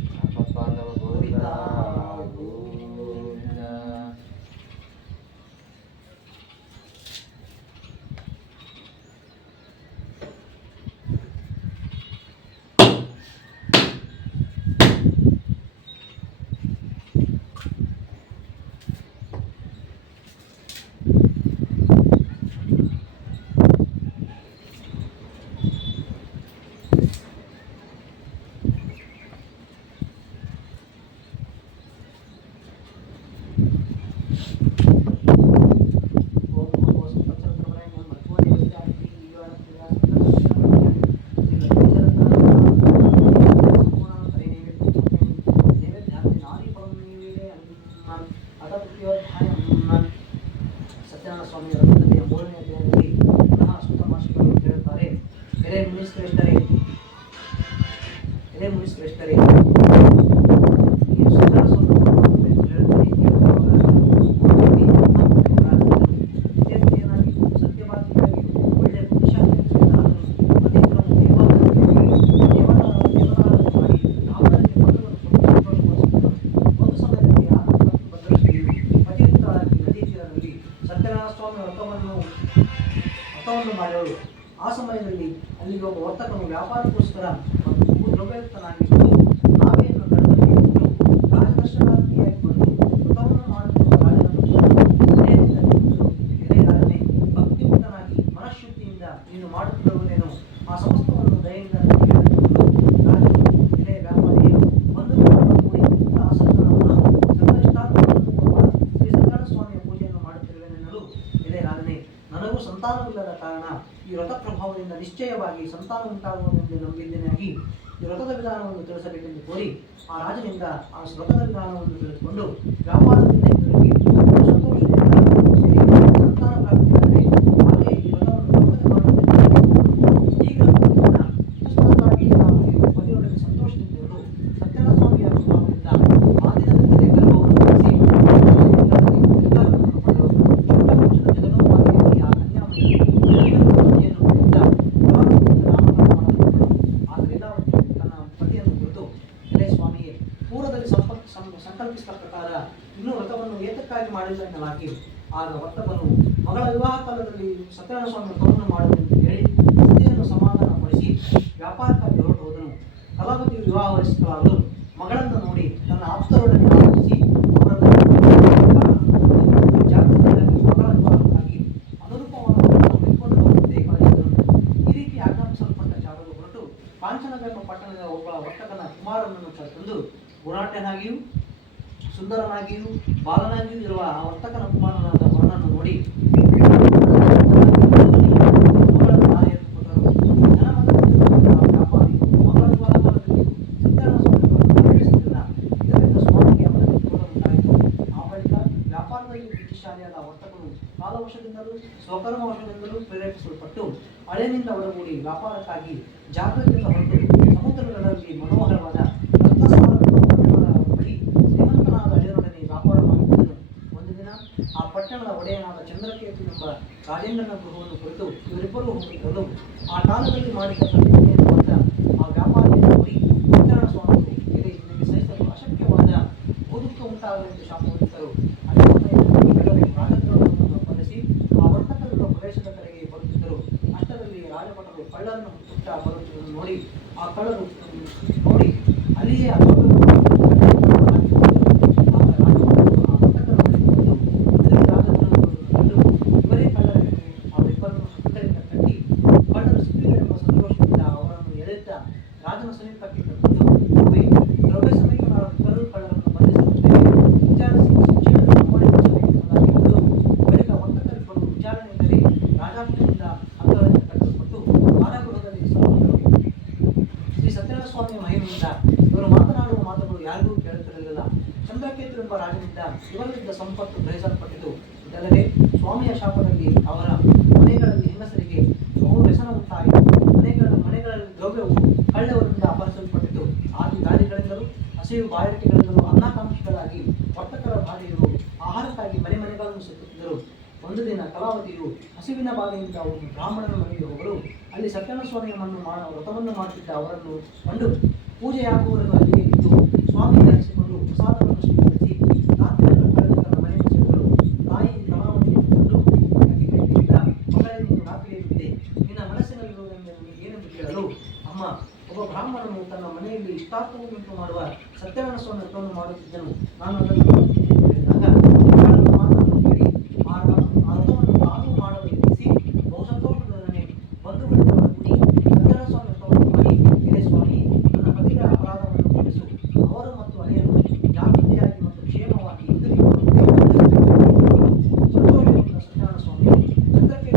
ಸತ್ಯನಾರಾಯಣ ಸ್ವಾಮಿ ವ್ರತದ ಮೂರನೇ ಅಧ್ಯಾಯದಲ್ಲಿ ಪುನಃ ಸೂತ ಮಹರ್ಷಿಗಳು ಹೇಳುತ್ತಾರೆ, ಎಲೆ ಮುನಿಶ್ರೇಷ್ಠರೇ, ಎಲೆ ಮುನಿಶ್ರೇಷ್ಠರೇ, ಈ ಸತ್ಯನಾರಾಯಣ ಸ್ವಾಮಿ ಸತ್ಯವಾದಿಯಾಗಿ ಒಳ್ಳೆಯ ಬುದ್ಧಿಶಾಲಿಯಾಗಿ ಒಂದು ಸಮಯದಲ್ಲಿ ನದಿ ತೀರದಲ್ಲಿ ಸತ್ಯನಾರಾಯಣ ಸ್ವಾಮಿ ವ್ರತವನ್ನು ಮಾಡಿದವರು. ಆ ಸಮಯದಲ್ಲಿ ಅಲ್ಲಿಗೆ ಒಬ್ಬ ವರ್ತಕನು ವ್ಯಾಪಾರಕ್ಕೋಸ್ಕರ ದ್ರವ್ಯಯುಕ್ತನಾಗಿದ್ದು ನಾವೆಯನ್ನು ಗಡದಲ್ಲಿ ರಾಜದರ್ಶನಾರ್ಥಿಯಾಗಿ ಬಂದು ವ್ರತವನ್ನು ಮಾಡುತ್ತಿರುವ ರಾಜನೇ, ಭಕ್ತಿಯುಕ್ತನಾಗಿ ಮನಃಶುದ್ಧಿಯಿಂದ ನೀನು ಮಾಡುತ್ತಿರುವುದೇನು? ಆ ಸಮಸ್ತವನ್ನು ದಯೆಯಿಂದ ರಾಜನು, ಎಲೆ ವ್ಯಾಪಾರಿಯೇ, ಒಂದು ಕೂಡಿ ಆಸಕ್ತನವನ ಶ್ರೀ ಸತ್ಯನಾರಾಯಣ ಸ್ವಾಮಿಯ ಪೂಜೆಯನ್ನು ಮಾಡುತ್ತಿರುವೆನೆನ್ನಲು, ಎಲೆ ರಾಜನೇ, ನನಗೂ ಸಂತಾನವಿಲ್ಲದ ಕಾರಣ ಈ ವ್ರತ ಪ್ರಭಾವದಿಂದ ನಿಶ್ಚಯವಾಗಿ ಸಂತಾನ ಉಂಟಾಗುವುದೆಂದು ನಂಬಿದ್ದೇನೆಯಾಗಿ ಈ ವ್ರತದ ವಿಧಾನವನ್ನು ತಿಳಿಸಬೇಕೆಂದು ಕೋರಿ ಆ ರಾಜನಿಂದ ಆ ವ್ರತದ ವಿಧಾನವನ್ನು ತಿಳಿದುಕೊಂಡು ವ್ಯಾಪಾರದಿಂದ ಹಿಂದಿರುಗಿ ಸಂತೋಷದಿಂದ ಸಂತಾನ ಪ್ರಾಪ್ತಿಯಾದರೆ ಹಾಗೆ ಈ ವ್ರತವನ್ನು ಮಾಡುವುದೆಂದು ಈಗ ಪತಿಯೊಡನೆ ಸಂತೋಷದಿಂದಿರಲು ಸತ್ಯನಾರಾಯಣ ಸ್ವಾಮಿಯ ಪ್ರಭಾವದಿಂದ ಆ ದಿನದಿಂದಲೇ ಗರ್ಭವನ್ನು ಧರಿಸಿ ಸಂಕಲ್ಪಿಸಿದ ಪ್ರಕಾರ ಇನ್ನೂ ವ್ರತವನ್ನು ಏತಕ್ಕಾಗಿ ಮಾಡಿಲ್ಲ ಎನ್ನಲಾಗಿ ಆಗ ವರ್ತಕನು ಮಗಳ ವಿವಾಹ ಕಾಲದಲ್ಲಿ ಸತ್ಯನಾರಾಯಣ ಸ್ವಾಮಿ ವ್ರತವನ್ನು ಮಾಡುವುದೆಂದು ಹೇಳಿ ಪತಿಯನ್ನು ಸಮಾಧಾನಪಡಿಸಿ ವ್ಯಾಪಾರಕ್ಕಾಗಿ ಹೊರಟು ಹೋದನು. ಕಲಾವತಿ ವಿವಾಹ ವಹಿಸಿಕೊಳ್ಳಲು ಮಗಳನ್ನು ನೋಡಿ ತನ್ನ ಆಪ್ತರೊಡನೆ ಆಲೋಚಿಸಿ ಜಾಗೃತಿಯಾಗಿ ಮಗಳ ವಿವಾಹಕ್ಕಾಗಿ ಅನುರೂಪವಾದ ತೆಗೆದುಕೊಂಡು ಹೋಗುವಂತೆ ಕಳೆದಿದ್ದನು. ಈ ರೀತಿ ಆಜ್ಞಾಪಿಸಲ್ಪಟ್ಟ ಚಾರರು ಹೊರಟು ಕಾಂಚನಗಂಗ ಪಟ್ಟಣದ ಒಬ್ಬ ವರ್ತಕನ ಕುಮಾರನನ್ನು ತಂದು ಗುಣಾಟ್ಯನಾಗಿಯೂ ಸುಂದರನಾಗಿಯೂ ಬಾಲನಾಗಿಯೂ ಇರುವ ಆ ವರ್ತಕನ ಕುಮಾರನಾದ ವರನನ್ನು ನೋಡಿ ವ್ಯಾಪಾರಿ ಮಗಳ ವಿವಾಹ ಕಾಲದಲ್ಲಿ ಇದರಿಂದ ಸ್ವಾಮಿಗೆ ಅವರಲ್ಲಿ ಕ್ರೋಧ ಉಂಟಾಯಿತು. ಆ ಬಳಿಕ ವ್ಯಾಪಾರದಲ್ಲಿ ಬುದ್ಧಿಶಾಲಿಯಾದ ವರ್ತಕನು ಕಾಲವಶದಿಂದಲೂ ಸ್ವಕರ್ಮವಶದಿಂದಲೂ ಪ್ರೇರೇಪಿಸಲ್ಪಟ್ಟು ಹಳೆನಿಂದ ಒಡಗೂಡಿ ವ್ಯಾಪಾರಕ್ಕಾಗಿ ಜಾಗೃತಿಯಿಂದ ಹೊರಟು ಸಮುದ್ರಗಳಲ್ಲಿ ಮನೋಹರವಾದ ಬಳಿ ಶ್ರೀಮಂತನಾದ ಹಳೆಯರೊಡನೆ ವ್ಯಾಪಾರ ಮಾಡುತ್ತಿದ್ದನು. ಒಂದು ದಿನ ಆ ಪಟ್ಟಣದ ಒಡೆಯನಾದ ಚಂದ್ರಕೇತು ಎಂಬ ರಾಜೇಂದ್ರನ ಗೃಹವನ್ನು ಕುರಿತು ಇವರಿಬ್ಬರು ಹೋಗಿದ್ದರು. ಆ ಕಾಲದಲ್ಲಿ ಮಾಡಿದ ಪ್ರತಿಜ್ಞೆಯನ್ನು ಹೊತ್ತ ಆ ವ್ಯಾಪಾರಿಯನ್ನು ನೋಡಿ ಸತ್ಯನಾರಾಯಣ ಸ್ವಾಮಿಗಳು ನಿನಗೆ ಸಹಿಸಲು ಅಶಕ್ಯವಾದ ಭೂದುಃಖ ಉಂಟಾಗಲೆಂದು ಶಾಪವಿತ್ತರು. ಅದೇ ಸಮಯದಲ್ಲಿ ಕೆಲವರು ರಾಜಗೃಹವನ್ನು ಒಪ್ಪಂದಿಸಿ ಆ ವರ್ತಕರಿರುವ ಪ್ರದೇಶದ ಕಡೆಗೆ ಬರುತ್ತಿದ್ದರು. ಅಷ್ಟರಲ್ಲಿ ರಾಜಭಟರು ಕಳ್ಳರನ್ನು ಹುಟ್ಟುತ್ತಾ ಬರುತ್ತಿರುವುದನ್ನು ನೋಡಿ ಆ ಕಳ್ಳರು ನೋಡಿ ಅಲ್ಲಿಯೇ ಆ ರಾಜನ ಸಮೀಪಕ್ಕೆ ಕರೆದು ದ್ರವ್ಯ ಸಮೀಪನಾದ ಇಬ್ಬರು ಕಳ್ಳರನ್ನು ಬಂಧಿಸುತ್ತೇವೆ, ವಿಚಾರಿಸಿ ಶಿಕ್ಷೆಯನ್ನು ಮಾಡಿಸಬೇಕೆಂಬುದಾಗಿದ್ದು ಬಳಿಕ ವರ್ತಕರಿಬ್ಬರು ವಿಚಾರಣೆಯಲ್ಲಿ ರಾಜಾಜ್ಞೆಯಿಂದ ಹಗ್ಗಗಳನ್ನು ಕಟ್ಟಲ್ಪಟ್ಟು ಕಾರಾಗೃಹದಲ್ಲಿ ಸಾಗಿದರು. ಶ್ರೀ ಸತ್ಯನಾರಾಯಣ ಸ್ವಾಮಿಯ ಮಹಿಮೆಯಿಂದ ಇವರು ಮಾತನಾಡುವ ಮಾತುಗಳು ಯಾರಿಗೂ ಕೇಳುತ್ತಿರಲಿಲ್ಲ. ಚಂದ್ರಕೇತು ಎಂಬ ರಾಜನಿಂದ ಇವರಿದ್ದ ಸಂಪತ್ತು ಗ್ರಹಿಸಲ್ಪಟ್ಟಿತು. ಇದಲ್ಲದೆ ಸ್ವಾಮಿಯ ಶಾಪದಲ್ಲಿ ಅವರ ಮನೆಗಳಲ್ಲಿ ಹೆಂಗಸರಿಗೆ ಬಹು ವ್ಯಸನ ಉಂಟಾಯಿತು. ಮನೆಗಳಲ್ಲಿ ದ್ರವ್ಯವು ಕಳ್ಳವರಿಂದ ಅಪಹರಿಸಲ್ಪಟ್ಟಿತು. ಆದಿ ಗಾಳಿಗಳಿಂದಲೂ ಹಸಿವು ಬಾಯಾರಿಕೆಗಳಿಂದಲೂ ಅನ್ನಾಕಾಂಕ್ಷ ಒಂದು ದಿನ ಕಲಾವತಿಯು ಹಸಿವಿನ ಬಾಧೆಯಿಂದ ಒಂದು ಬ್ರಾಹ್ಮಣನ ಮನೆಗೆ ಹೋಗಲು ಅಲ್ಲಿ ಸತ್ಯನಾರಾಯಣ ಸ್ವಾಮಿಯನ್ನು ವ್ರತವನ್ನು ಮಾಡುತ್ತಿದ್ದ ಅವರನ್ನು ಕಂಡು ಪೂಜೆಯಾಗುವವರೆಗೂ ಅಲ್ಲಿಯೇ ಇದ್ದು ಸ್ವಾಮಿ ಧರಿಸಿಕೊಂಡು ಪ್ರಸಾದವನ್ನು ಸ್ವೀಕರಿಸಿ ರಾತ್ರಿಯನ್ನು ಕಳೆದು ತನ್ನ ಮನೆಗೆ ಸೇರಿದರು. ತಾಯಿ ಕಲಾವತಿಯನ್ನು ಕಂಡು ಅತಿ ಕೈಯಿಂದ ಮಗಳೇ, ನೀನು ರಾತ್ರಿಯಲ್ಲಿದ್ದೆ, ನಿನ್ನ ಮನಸ್ಸಿನಲ್ಲಿರುವುದನ್ನು ಏನೆಂದು ಕೇಳಲು, ಅಮ್ಮ, ಒಬ್ಬ ಬ್ರಾಹ್ಮಣನು ತನ್ನ ಮನೆಯಲ್ಲಿ ಇಷ್ಟಾರ್ಥವನ್ನುಂಟು ಮಾಡುವ ಸತ್ಯನಾರಾಯಣ ಸ್ವಾಮಿ ವ್ರತವನ್ನು ಮಾಡುತ್ತಿದ್ದನು. ನಾನು ಅದನ್ನು ಹೇಳಿದಾಗ ಮಾತನ್ನು ಕೇಳಿ ಆ ವ್ರತವನ್ನು ತಾನು ಮಾಡಲು ಯತ್ನಿಸಿ ಬಹು ಸಂತೋಷದೊಡನೆ ಬಂಧುಗಳಿಂದ ಕೂಡಿ ಸತ್ಯನಾರಾಯಣ ಸ್ವಾಮಿ ವ್ರತವನ್ನು ಮಾಡಿ, ಇದೇ ಸ್ವಾಮಿ, ನನ್ನ ಪತಿಗಳ ಅಪರಾಧವನ್ನು ಕ್ಷಮಿಸು, ಅವರು ಮತ್ತು ಅಳಿಯನು ಜಾಗೃತಿಯಾಗಿ ಮತ್ತು ಕ್ಷೇಮವಾಗಿ ಹಿಂದಿರುಗಿ ಸಂತೋಷಗೊಂಡ ಸತ್ಯನಾರಾಯಣ ಸ್ವಾಮಿ ಚಂದ್ರಕ್ಕೆ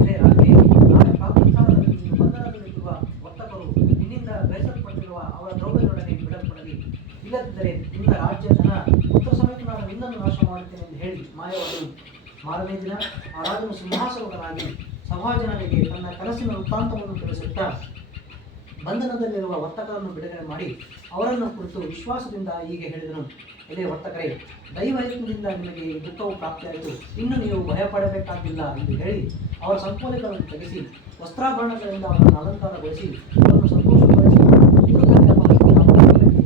ಇದೇ ರಾತ್ರಿ ನಾಳೆ ಪ್ರಾತಃಕಾಲದಲ್ಲಿ ನೀನು ಬಂಧನದಲ್ಲಿರುವ ವರ್ತಕರು ನಿನ್ನಿಂದ ಬಯಸಲ್ಪಟ್ಟಿರುವ ಅವರ ದ್ರವ್ಯದೊಡನೆ ಬಿಡಲ್ಪಡಲಿ, ಇಲ್ಲದಿದ್ದರೆ ನಿನ್ನ ರಾಜ್ಯಧನ ಪುತ್ರ ಸಮೇತನಾದ ನಿನ್ನನ್ನು ನಾಶ ಮಾಡುತ್ತೇನೆ ಎಂದು ಹೇಳಿ ಮಾಯವಾದನು. ಮಾರನೇ ದಿನ ಆ ರಾಜನು ಸಿಂಹಾಸನನಾಗಿ ಸಭಾಜನರಿಗೆ ತನ್ನ ಕನಸಿನ ವೃತ್ತಾಂತವನ್ನು ತಿಳಿಸುತ್ತಾ ಬಂಧನದಲ್ಲಿರುವ ವರ್ತಕರನ್ನು ಬಿಡುಗಡೆ ಮಾಡಿ ಅವರನ್ನು ಕುರಿತು ವಿಶ್ವಾಸದಿಂದ ಹೀಗೆ ಹೇಳಿದನು. ಇದೇ ವರ್ತಕರೇ, ದೈವಯತ್ನದಿಂದ ನಿಮಗೆ ದುಃಖವು ಪ್ರಾಪ್ತಿಯಾಯಿತು, ಇನ್ನು ನೀವು ಭಯಪಡಬೇಕಾಗಿಲ್ಲ ಎಂದು ಹೇಳಿ ಅವರ ಸಂಕೋಲೆಗಳನ್ನು ತೆಗೆಸಿ ವಸ್ತ್ರಾಭರಣಗಳಿಂದ ಅವರನ್ನು ಅಲಂಕಾರಗೊಳಿಸಿ ಅವರನ್ನು ಸಂತೋಷಗೊಳಿಸಿ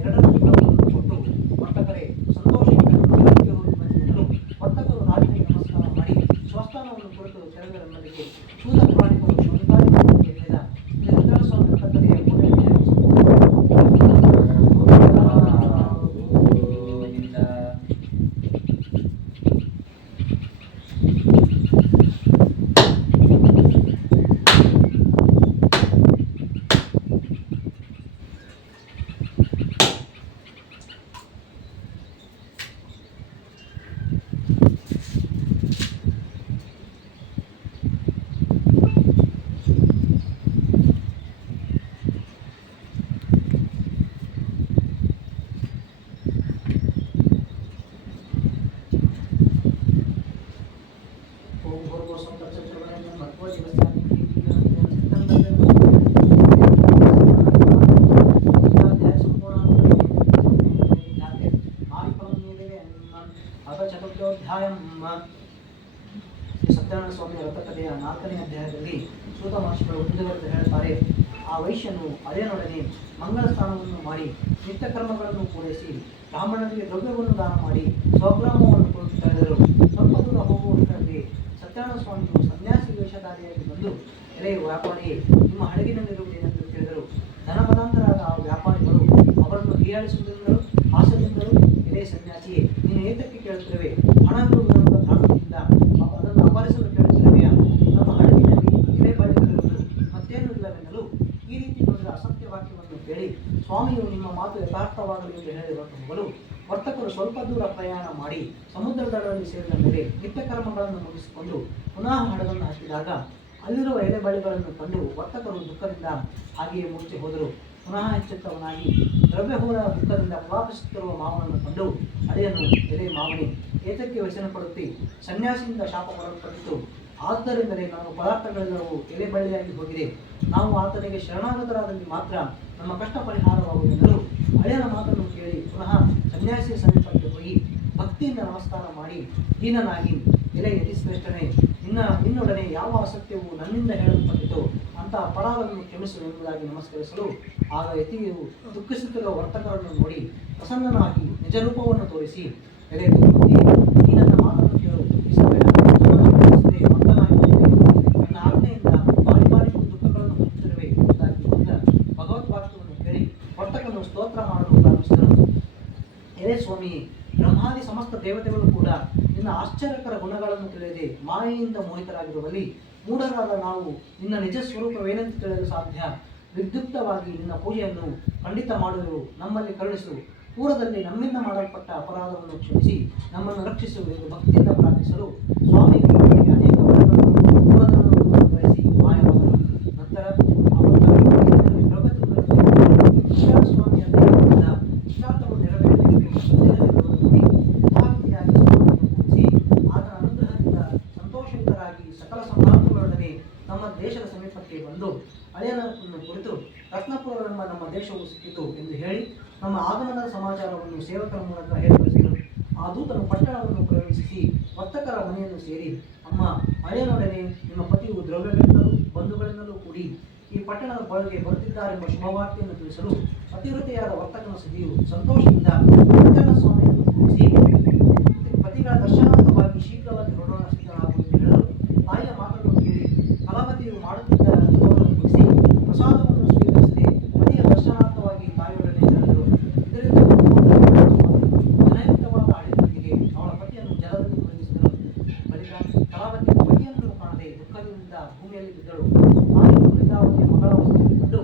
ಎರಡನೇ ಚಿತ್ರವನ್ನು ಕೊಟ್ಟು, ವರ್ತಕರೇ ಸಂತೋಷದಿಂದ ಹೋಗಿ ಬಂದಿದ್ದನು. ವರ್ತಕರು ರಾಜನಿಗೆ ನಮಸ್ಕಾರ ಮಾಡಿ ಸ್ವಸ್ಥಾನವನ್ನು ಕುರಿತು ತೆರೆದರೆಂಬುದಕ್ಕೆ ಶೂದ ಪುರಾಣಿಕರು ಶೌನಕಾದಿಗಳಿಗೆ ಹೇಳಿದ ಸತ್ಯನಾರಾಯಣ ಸ್ವಾಮಿ ವರ್ತಕತೆಯ ಸತ್ಯನಾರಾಯಣ ಸ್ವಾಮಿಯ ವ್ರತಕಥೆಯ 4ನೇ ಅಧ್ಯಾಯದಲ್ಲಿ ಸೂತ ಮಹರ್ಷಿಗಳು ಮುಂದುವರೆದು ಹೇಳ್ತಾರೆ. ಆ ವೈಶ್ಯನು ಅಳಿಯನೊಡನೆ ಮಂಗಳ ಸ್ನಾನವನ್ನು ಮಾಡಿ ನಿತ್ಯ ಕರ್ಮಗಳನ್ನು ಪೂರೈಸಿ ಬ್ರಾಹ್ಮಣರಿಗೆ ದ್ರವ್ಯವನ್ನು ದಾನ ಮಾಡಿ ಸ್ವಗ್ರಾಮವನ್ನು ಕುರಿತು ತಳೆದರು. ಸ್ವಲ್ಪ ದೂರ ಹೋಗುವುದರಲ್ಲಿ ಸತ್ಯನಾರಾಯಣ ಸ್ವಾಮಿಯು ಸನ್ಯಾಸಿ ವೇಷಧಾರಿಯಾಗಿ ಬಂದು, ಎಲೆ ವ್ಯಾಪಾರಿ, ನಿಮ್ಮ ಹಡಗಿನಲ್ಲಿರುವುದೇನೆಂದು ಕೇಳಿದರು. ಧನಬಲಾಂತರಾದ ಆ ವ್ಯಾಪಾರಿಗಳು ಅವರನ್ನು ಹೀಯಾಳಿಸುವುದರಿಂದಲೂ ಹಾಸ್ಯದಿಂದಲೂ, ಎಲೆ ಸನ್ಯಾಸಿಯೇ, ನೀನು ಏತಕ್ಕೆ ಕೇಳುತ್ತಿರುವೆ? ಹಣವಿರುವುದರಿಂದ ಭ್ರಾಂತಿಯಿಂದ ಅದನ್ನು ಅಪಹರಿಸಲು ಕೇಳುತ್ತಿರುವೆಯಾ? ನಮ್ಮ ಹಡಗಿನಲ್ಲಿ ಎಲೆ ಬಳ್ಳಿಗಳಿರುವುದು ಮತ್ತೇನೂ ಇಲ್ಲವೆನ್ನಲು ಈ ರೀತಿ ಬಂದ ಅಸತ್ಯ ವಾಕ್ಯವನ್ನು ಕೇಳಿ ಸ್ವಾಮಿಯು ನಿಮ್ಮ ಮಾತು ಯಥಾರ್ಥವಾಗಲಿ ಎಂದು ಹೇಳಿರುವ ಹೋಗಲು ವರ್ತಕರು ಸ್ವಲ್ಪ ದೂರ ಪ್ರಯಾಣ ಮಾಡಿ ಸಮುದ್ರ ದಡದಲ್ಲಿ ಸೇರಿದ ಮೇಲೆ ನಿತ್ಯ ಕರ್ಮಗಳನ್ನು ಮುಗಿಸಿಕೊಂಡು ಪುನಃ ಹಡಗನ್ನು ಹತ್ತಿದಾಗ ಅಲ್ಲಿರುವ ಎಲೆ ಬಳ್ಳಿಗಳನ್ನು ಕಂಡು ವರ್ತಕರು ದುಃಖದಿಂದ ಹಾಗೆಯೇ ಮೂರ್ಛೆ ಹೋದರು. ಪುನಃ ಎಚ್ಚೆತ್ತವನಾಗಿ ದ್ರವ್ಯಹೋರ ದುಃಖದಿಂದ ಪ್ರಲಾಪಿಸುತ್ತಿರುವ ಮಾವನನ್ನು ಕಂಡು ಅಳಿಯನು, ಎಲೆ ಮಾವನೇ, ಏತಕ್ಕೆ ವ್ಯಸನ ಪಡುತ್ತಿ? ಸನ್ಯಾಸಿಯಿಂದ ಶಾಪ ಕೊಡಲ್ಪಟ್ಟಿತು, ಆದ್ದರಿಂದಲೇ ನಮ್ಮ ಪದಾರ್ಥಗಳೆಲ್ಲವೂ ಎಲೆ ಬಳ್ಳಿಯಾಗಿ ಹೋಗಿದೆ. ನಾವು ಆತನಿಗೆ ಶರಣಾಗತರಾದಲ್ಲಿ ಮಾತ್ರ ನಮ್ಮ ಕಷ್ಟ ಪರಿಹಾರವಾಗುವುದೆಂದರು. ಅಳಿಯನ ಮಾತನ್ನು ಕೇಳಿ ಪುನಃ ಸನ್ಯಾಸಿಯ ಸಮೀಪಕ್ಕೆ ಹೋಗಿ ಭಕ್ತಿಯಿಂದ ನಮಸ್ಕಾರ ಮಾಡಿ ದೀನನಾಗಿ, ಎಲೆ ಯತಿಶ್ರೇಷ್ಠನೇ, ನಿನ್ನೊಡನೆ ಯಾವ ಅಸತ್ಯವು ನನ್ನಿಂದ ಹೇಳಲ್ಪಟ್ಟಿತು ಅಂತ ಅಪರಾಧವನ್ನು ಕ್ಷಮಿಸು ಎಂಬುದಾಗಿ ನಮಸ್ಕರಿಸಲು, ಆಗ ಯತಿಯು ದುಃಖಿಸುತ್ತಿರುವ ವರ್ತಕರನ್ನು ನೋಡಿ ಪ್ರಸನ್ನನಾಗಿ ನಿಜ ರೂಪವನ್ನು ತೋರಿಸಿ, ಎಲೆ ದುಃಖಿ, ಈ ನನ್ನ ಮಾತನ್ನು ಕೇಳು, ದುಃಖಿಸಬೇಡ, ನನ್ನ ಆಜ್ಞೆಯಿಂದ ಬಾರಿ ಬಾರಿ ದುಃಖಗಳನ್ನು ಹೊಂದುತ್ತಿರುವೆ ಎಂಬುದಾಗಿ ಭಗವದ್ವಾಕ್ಯವನ್ನು ಕೇಳಿ ವರ್ತಕನು ಸ್ತೋತ್ರ ಮಾಡಲು ಪ್ರಾರಂಭಿಸಿದನು. ಎಲೆ ಸ್ವಾಮಿ, ಬ್ರಹ್ಮಾದಿ ಸಮಸ್ತ ದೇವತೆಗಳು ಕೂಡ ನಿನ್ನ ಆಶ್ಚರ್ಯಕರ ಗುಣಗಳನ್ನು ತಿಳಿಯದೆ ಮಾಯೆಯಿಂದ ಮೋಹಿತರಾಗಿರುವಲ್ಲಿ ಮೂಢರಾದ ನಾವು ನಿನ್ನ ನಿಜ ಸ್ವರೂಪವೇನೆಂದು ತಿಳಿಯಲು ಸಾಧ್ಯ? ವಿದ್ಯುಕ್ತವಾಗಿ ನಿನ್ನ ಪೂಜೆಯನ್ನು ಖಂಡಿತ ಮಾಡುವೆವು, ನಮ್ಮಲ್ಲಿ ಕರುಣಿಸು, ಪೂರ್ವದಲ್ಲಿ ನಮ್ಮಿಂದ ಮಾಡಲ್ಪಟ್ಟ ಅಪರಾಧವನ್ನು ಕ್ಷಮಿಸಿ ನಮ್ಮನ್ನು ರಕ್ಷಿಸು ಎಂದು ಭಕ್ತಿಯಿಂದ ಪ್ರಾರ್ಥಿಸಲು ಸ್ವಾಮಿ ಅನೇಕ ಪೂರ್ವದನ್ನು ಬಯಸಿ ಮಾಯವಾದನು. ನಂತರ ಸ್ವಾಮಿಯ ಇಷ್ಟಾರ್ಥವು ನೆರವೇರಬೇಕೆಂದು ಆತನ ಅನುಗ್ರಹದಿಂದ ಸಂತೋಷಯುತರಾಗಿ ಸಕಲ ಸಂಭ್ರಾಂತಗಳೊಡನೆ ನಮ್ಮ ದೇಶದ ಸಮೀಪಕ್ಕೆ ಬಂದು ಅಳಿಯನನ್ನು ಕುರಿತು ರತ್ನಪುರವೆಂಬ ನಮ್ಮ ದೇಶವು ಸಿಕ್ಕಿತು ಎಂದು ಹೇಳಿ ನಮ್ಮ ಆಗಮನದ ಸಮಾಚಾರವನ್ನು ಸೇವಕರ ಮೂಲಕ ಏರ್ಪಡಿಸಿದರು. ಆ ದೂತನು ಪಟ್ಟಣವನ್ನು ಪ್ರವೇಶಿಸಿ ವರ್ತಕರ ಮನೆಯನ್ನು ಸೇರಿ, ಅಮ್ಮ, ಅಳಿಯನೊಡನೆ ನಿಮ್ಮ ಪತಿಯು ದ್ರವ್ಯಗಳಿಂದಲೂ ಬಂಧುಗಳಿಂದಲೂ ಕೂಡಿ ಈ ಪಟ್ಟಣದ ಒಳಗೆ ಬರುತ್ತಿದ್ದಾರೆಂಬ ಶುಭವಾರ್ತೆಯನ್ನು ತಿಳಿಸಲು ಪತಿವ್ರತೆಯಾದ ವರ್ತಕನ ಸತಿಯು ಸಂತೋಷದಿಂದ ಪಟ್ಟಣ ಸ್ವಾಮಿಯನ್ನು ಕೂರಿಸಿ ಪತಿಗಳ ದರ್ಶನಾರ್ಥವಾಗಿ ಶೀಘ್ರವಾಗಿ ಹೊರಡೋಣ ಸಿದ್ಧನಾಗು ಎಂದು ಹೇಳಲು ತಾಯಿಯ ಮಾತನ್ನು ಕೇಳಿ ಕಲಾವತಿಯು ಮಾಡುತ್ತಿದ್ದ ರಥವನ್ನು ಮುಗಿಸಿ ಪ್ರಸಾದವನ್ನು ಸ್ವೀಕರಿಸದೆ ಪತಿಯ ದರ್ಶನಾರ್ಥವಾಗಿ ತಾಯಿಯೊಡನೆ ನಡೆದರು. ಇದರಿಂದ ವಿನಯಯುಕ್ತವಾದ ಅಳಿವಿನೊಂದಿಗೆ ಅವಳ ಪತಿಯನ್ನು ಜಲದಲ್ಲಿ ಮುಳುಗಿಸಿದಳು. ಬಳಿಕ ಕಲಾವತಿ ಪತಿಯನ್ನು ಕಾಣದೆ ದುಃಖದಿಂದ ಭೂಮಿಯಲ್ಲಿ ಬಿದ್ದಳು. ತಾಯಿಯು ವೃಂದಾವತಿಯ ಮಗಳ ಅವಸ್ಥೆಯನ್ನು ಕಂಡು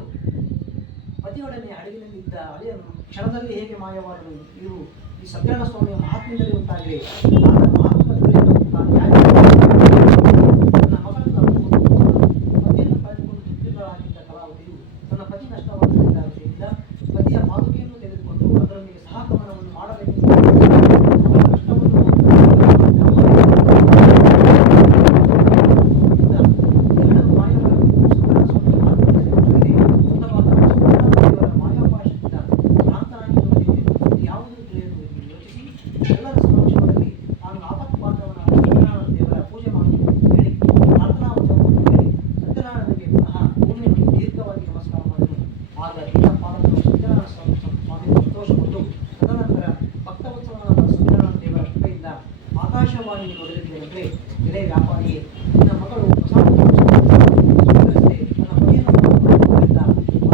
ಪತಿಯೊಡನೆ ಅಡಗಿನಲ್ಲಿದ್ದ ಅಳಿಯನು ಕ್ಷಣದಲ್ಲಿ ಹೇಗೆ ಮಾಯವಾದನು, ಇವು ಈ ಸತ್ಯನಾರಾಯಣ ಸ್ವಾಮಿಯ ಮಹಾತ್ಮ್ಯದಲ್ಲಿ ಉಂಟಾಗಿದೆ. ಆತನ ಮಹಾತ್ಮ ತಿಳಿಯಲು ತಾನು ಯಾಕೆ ನನ್ನ ಮಗಳನ್ನು ಪತಿಯನ್ನು ಕಳೆದುಕೊಂಡು ದುಃಖಿತಳಾಗಿದ್ದ ಕಲಾವತಿಯು ತನ್ನ ಪತಿ ನಷ್ಟವಾಗುತ್ತಿದ್ದ ಪತಿಯ ಪಾದುಕೆಯನ್ನು ತೆಗೆದುಕೊಂಡು ಅದರೊಂದಿಗೆ ಸಹಗಮನವನ್ನು ಮಾಡಬೇಕೆಂದು ಅವಳ ಕಷ್ಟವನ್ನು ಎಲ್ಲರ ಸಮಕ್ಷಮದಲ್ಲಿ ನಾನು ಆಪತ್ಪಾತ್ರವನಾದ ಸತ್ಯನಾರಾಯಣ ದೇವರ ಪೂಜೆ ಮಾಡುತ್ತೇನೆ ಹೇಳಿ ಪ್ರಾರ್ಥನಾ ವಚನವನ್ನು ಹೇಳಿ ಸತ್ಯನಾರಾಯಣನಿಗೆ ಪುನಃ ಭೂಮಿಯಲ್ಲಿ ದೀರ್ಘವಾಗಿ ನಮಸ್ಕಾರ ಮಾಡಿದನು. ಆಗ ಎಲ್ಲ ಪಾಲಕರು ಸತ್ಯನಾರಾಯಣ ಸ್ವಾಮಿ ಸಂತೋಷಗೊಂಡು ತದನಂತರ ಭಕ್ತವತ್ಸವನಾದ ಸತ್ಯನಾರಾಯಣ ದೇವರ ಕೃಪೆಯಿಂದ ಆಕಾಶವಾಣಿಯನ್ನು ನೋಡಿದ್ದೇನೆಂದರೆ, ಎಲೆ ವ್ಯಾಪಾರಿಯೇ, ನಿನ್ನ ಮಗಳು ಪ್ರಸಾದವನ್ನು ಸ್ವೀಕರಿಸದೆ ತನ್ನ ಪತಿಯನ್ನು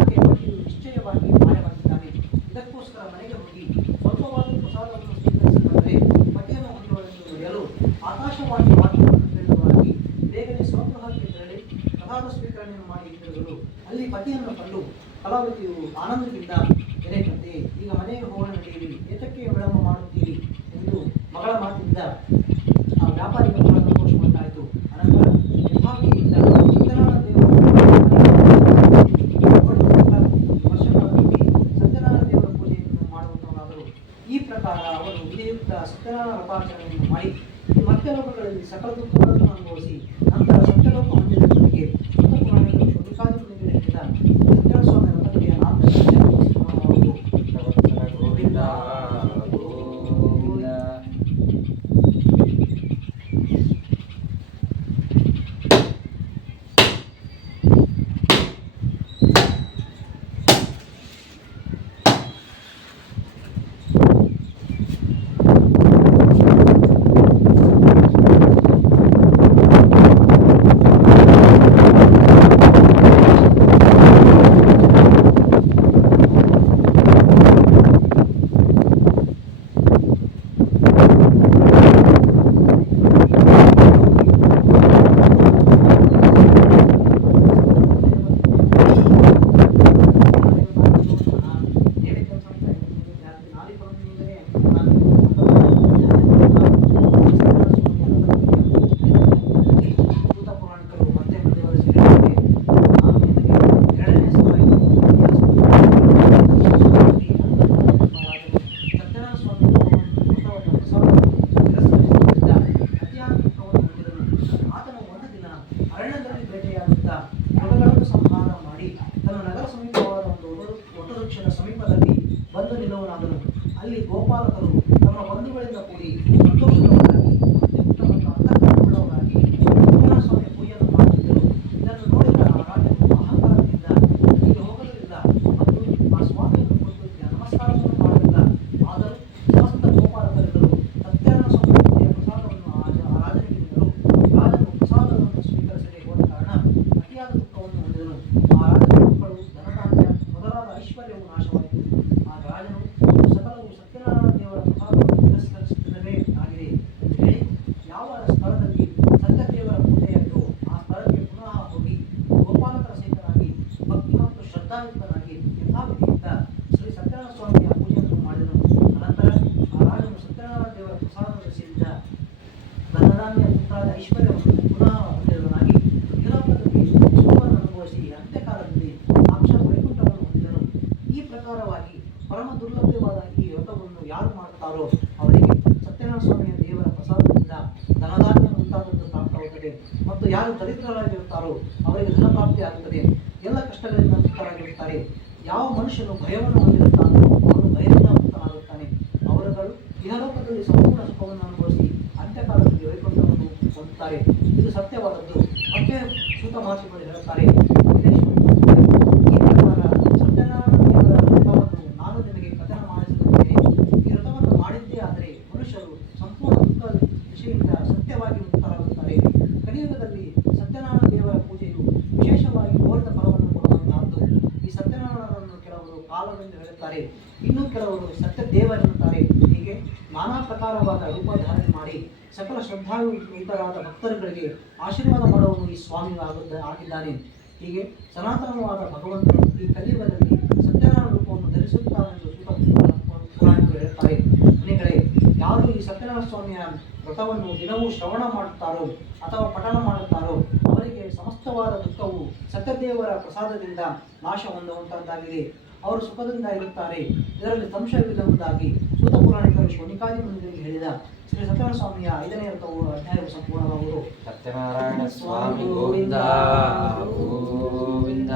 ಆಕೆ ಪತಿಯು ನಿಶ್ಚಯವಾಗಿ ಮಾಯವಾಗಿದ್ದಾನೆ. ಇದಕ್ಕೋಸ್ಕರ ಮನೆಗೆ ಹೋಗಿ ಸ್ವಲ್ಪವಾದ ಪ್ರಸಾದವನ್ನು ಸ್ವೀಕರಿಸಿಕೊಂಡರೆ ಪತಿಯನ್ನು ಹೊಂದುವರೆಂದು ನಡೆಯಲು ಆಕಾಶವಾಣಿ ವಾಕ್ಯವನ್ನು ಕೇಳುವವರಾಗಿ ಬೇಗನೆ ಸ್ವಗೃಹಕ್ಕೆ ತೆರಳಿ ಪ್ರಸಾದ ಸ್ವೀಕರಣೆಯನ್ನು ಮಾಡಿ ಹಿಂದಿರುಗಲು ಅಲ್ಲಿ ಪತಿಯನ್ನು ಕಂಡು ಕಲಾವತಿಯು ಆನಂದದಿಂದ, ಎಲೆ ತಂದೆ, ಈಗ ಮನೆಗೆ ಹೋಗೋಣ ನಡೆಯಿರಿ, ಏತಕ್ಕೆ ವಿಳಂಬ ಮಾಡುತ್ತೀರಿ ಎಂದು ಮಗಳ ಮಾತಿನಿಂದ ಆ ವ್ಯಾಪಾರಿಗೆ ಬಹಳ ಸಂತೋಷವುಂಟಾಯಿತು. ಅನಂತರ ಯಥಾವಿಧಿಯಿಂದ ಸತ್ಯನಾರಾಯಣ ದೇವರ ವರ್ಷಗಳಲ್ಲಿ ಸತ್ಯನಾರಾಯಣ ದೇವರ ಪೂಜೆಯನ್ನು ಮಾಡುವಂತವರಾದರು. ಈ ಪ್ರಕಾರ ಅವರು ವಿಧಿಯುಕ್ತ ಸತ್ಯನಾರಾಯಣ ವ್ರತಾಚರಣೆಯನ್ನು ಮಾಡಿ ಈ ಮರ್ತ್ಯಲೋಕಗಳಲ್ಲಿ ಸಕಲ ದುಃಖಗಳನ್ನು ಅನುಭವಿಸಿ ನಂತರ ಸತ್ಯಲೋಕ ಹೊಂದಿದವರಿಗೆ ಪುರಾಣಿಗಳು ಶೋಧಿಕಾದಿ ಮುನಿಗಳು ಹೇಳಿದ ಸತ್ಯನಾರಾಯಣ ಸ್ವಾಮಿ ವ್ರತಕ್ಕೆ ನಾಲ್ಕು ಗೋವಿಂದ ಸಮೀಪದಲ್ಲಿ ಬಂದು ನಿಲ್ಲುವನಾದನು. ಅಲ್ಲಿ ಗೋಪಾಲಕರು ತಮ್ಮ ಬಂಧುಗಳಿಂದ ಕೂಡಿ ಸಂತೋಷದವರಾಗಿ ಅಂತಃಕರಣವುಳ್ಳವರಾಗಿ ಸತ್ಯನಾರಾಯಣ ಸ್ವಾಮಿಯ ಪೂಜೆಯನ್ನು ಮಾಡುತ್ತಿದ್ದರು. ಇದನ್ನು ನೋಡಿದ ಆ ರಾಜನು ಅಹಂಕಾರದಿಂದ ಅಲ್ಲಿಗೆ ಹೋಗಲಿಲ್ಲ ಮತ್ತು ಆ ಸ್ವಾಮಿಯನ್ನು ಕುರಿತು ನಮಸ್ಕಾರವನ್ನು ಮಾಡಲಿಲ್ಲ. ಆದರೂ ಸಮಸ್ತ ಗೋಪಾಲಕರೆಲ್ಲರೂ ಸತ್ಯನಾರಾಯಣ ಸ್ವಾಮಿ ಪೂಜೆಯ ಪ್ರಸಾದವನ್ನು ಆ ರಾಜನಿಗೆ ನೀಡಲು ರಾಜನು ಪ್ರಸಾದವನ್ನು ಸ್ವೀಕರಿಸದೆ ಹೋದ ಕಾರಣ ಅತಿಯಾದ ದುಃಖವನ್ನು ಹೊಂದಿದನು. ಆ ರಾಜನ ಮಕ್ಕಳು, ಧನಧಾನ್ಯ ಮೊದಲಾದ ಐಶ್ವರ್ಯವು ನಾಶವಾಯಿತು. ಆ ರಾಜನು ಸಕಲವು ಸತ್ಯನಾರಾಯಣ ದೇವರ ಪ್ರಸಾದವನ್ನು ತಿರಸ್ಕರಿಸುತ್ತಿದ್ದವೇ ಆಗಿದೆ ಎಂದು ಹೇಳಿ ಯಾವ ಸ್ಥಳದಲ್ಲಿ ಸತ್ಯದೇವರ ಪೂಜೆಯಿತ್ತು ಆ ಸ್ಥಳಕ್ಕೆ ಪುನಃ ಹೋಗಿ ಗೋಪಾಲಕರ ಸಹಿತನಾಗಿ ಭಕ್ತಿ ಮತ್ತು ಶ್ರದ್ಧಾಯುಕ್ತನಾಗಿ ಯಥಾವಿಧಿಯಿಂದ ಶ್ರೀ ಸತ್ಯನಾರಾಯಣ ಸ್ವಾಮಿಯ ಪೂಜೆಯನ್ನು ಮಾಡಿದನು. ಅನಂತರ ಆ ರಾಜನು ಸತ್ಯನಾರಾಯಣ ದೇವರ ಪ್ರಸಾದದ ಸೇರಿದ ಧನಧಾನ್ಯ ಮುಂತಾದ ಐಶ್ವರ್ಯವನ್ನು ಪುನಃ ಹೊಂದಿದವನಾಗಿ ಇಹಲೋಕದಲ್ಲಿ ಸುಖವನ್ನು ಅನುಭವಿಸಿ ಅಂತ್ಯಕಾಲದಲ್ಲಿ ಸಾಕ್ಷಾತ್ ವೈಕುಂಠವನ್ನು ಹೊಂದಿದನು. ಈ ಪ್ರಕಾರವಾಗಿ ಪರಮ ದುರ್ಲಭ್ಯವಾದ ಈ ವ್ರತವನ್ನು ಯಾರು ಮಾಡುತ್ತಾರೋ ಅವರಿಗೆ ಸತ್ಯನಾರಾಯಣ ಸ್ವಾಮಿಯ ದೇವರ ಪ್ರಸಾದದಿಂದ ಧನಧಾನ್ಯ ಮುಂತಾದದ್ದು ಪ್ರಾಪ್ತವಾಗುತ್ತದೆ ಮತ್ತು ಯಾರು ದರಿದ್ರರಾಗಿರುತ್ತಾರೋ ಅವರಿಗೆ ಧನ ಪ್ರಾಪ್ತಿ ಆಗುತ್ತದೆ. ಎಲ್ಲ ಕಷ್ಟಗಳಿಂದ ಮುಕ್ತರಾಗಿರುತ್ತಾರೆ. ಯಾವ ಮನುಷ್ಯನು ಭಯವನ್ನು ಹೊಂದಿರುತ್ತಾನೋ ಅವನು ಭಯದಿಂದ ಮುಕ್ತನಾಗುತ್ತಾನೆ. ಅವರುಗಳು ಇಹಲೋಕದ ಕಲಿಯುಗದಲ್ಲಿ ಸಂಪೂರ್ಣ ಸುಖವನ್ನು ಅನುಭವಿಸಿ ಅಂತ್ಯಕಾಲದಲ್ಲಿ ವೈಕುಂಠವನ್ನು ಹೊಂದುತ್ತಾರೆ. ಇದು ಸತ್ಯವಾದದ್ದು. ಮತ್ತೆ ಸೂತ ಮಹರ್ಷಿಗಳು ಹೇಳುತ್ತಾರೆ, ಈ ಪ್ರಕಾರ ಸತ್ಯನಾರಾಯಣ ದೇವರ ವ್ರತವನ್ನು ನಾನು ನಿಮಗೆ ಕಥನ ಮಾಡಿಸಿರುತ್ತೇನೆ. ಈ ವ್ರತವನ್ನು ಮಾಡಿದ್ದೇ ಆದರೆ ಮನುಷ್ಯರು ಸಂಪೂರ್ಣ ದುಃಖ ವಿಷಯದಿಂದ ಸತ್ಯವಾಗಿ ಮುಕ್ತರಾಗುತ್ತಾರೆ. ಕಲಿಯುಗದಲ್ಲಿ ಸತ್ಯನಾರಾಯಣ ದೇವರ ಪೂಜೆಯು ವಿಶೇಷವಾಗಿ ಗೋರಿದ ಫಲವನ್ನು ಕೊಡುವಂತಹದ್ದು. ಈ ಸತ್ಯನಾರಾಯಣರನ್ನು ಕೆಲವರು ಕಾಲವೆಂದು ಹೇಳುತ್ತಾರೆ, ಇನ್ನೂ ಕೆಲವರು ಸತ್ಯ ದೇವರೆನ್ನುತ್ತಾರೆ. ಹೀಗೆ ನಾನಾ ಪ್ರಕಾರವಾದ ರೂಪ ಧಾರಣೆ ಮಾಡಿ ಸಕಲ ಶ್ರದ್ಧಾಯುತರಾದ ಭಕ್ತರುಗಳಿಗೆ ಆಶೀರ್ವಾದ ಮಾಡುವನು ಈ ಸ್ವಾಮಿ ಆಗಿದ್ದಾನೆ. ಹೀಗೆ ಸನಾತನವಾದ ಭಗವಂತನು ಈ ಕಲಿಯುಗದಲ್ಲಿ ಸತ್ಯನಾರಾಯಣ ರೂಪವನ್ನು ಧರಿಸುತ್ತಾನೆಂದು ಪುರಾಣಿಕರು ಹೇಳುತ್ತಾರೆ. ಮನೆಗಳೇ, ಯಾರು ಈ ಸತ್ಯನಾರಾಯಣ ಸ್ವಾಮಿಯ ವ್ರತವನ್ನು ದಿನವೂ ಶ್ರವಣ ಮಾಡುತ್ತಾರೋ ಅಥವಾ ಪಠಣ ಮಾಡುತ್ತಾರೋ ಅವರಿಗೆ ಸಮಸ್ತವಾದ ದುಃಖವು ಸತ್ಯದೇವರ ಪ್ರಸಾದದಿಂದ ನಾಶ ಹೊಂದುವಂತಹದ್ದಾಗಿದೆ. ಅವರು ಸುಖದಿಂದ ಇರುತ್ತಾರೆ. ಇದರಲ್ಲಿ ಸಂಶಯವಿಲ್ಲವೆಂಬುದಾಗಿ ಸೂತ ಪುರಾಣಿಕರು ಶೌನಿಕಾದಿ ಮಂದಿರದಲ್ಲಿ ಹೇಳಿದ ಶ್ರೀ ಸತ್ಯನಾರಾಯಣ ಸ್ವಾಮಿಯ 5ನೇ ಅಧ್ಯಾಯವು ಸಂಪೂರ್ಣವಾಗುವುದು. ಸತ್ಯನಾರಾಯಣ ಸ್ವಾಮಿ ಗೋವಿಂದ ಗೋವಿಂದ.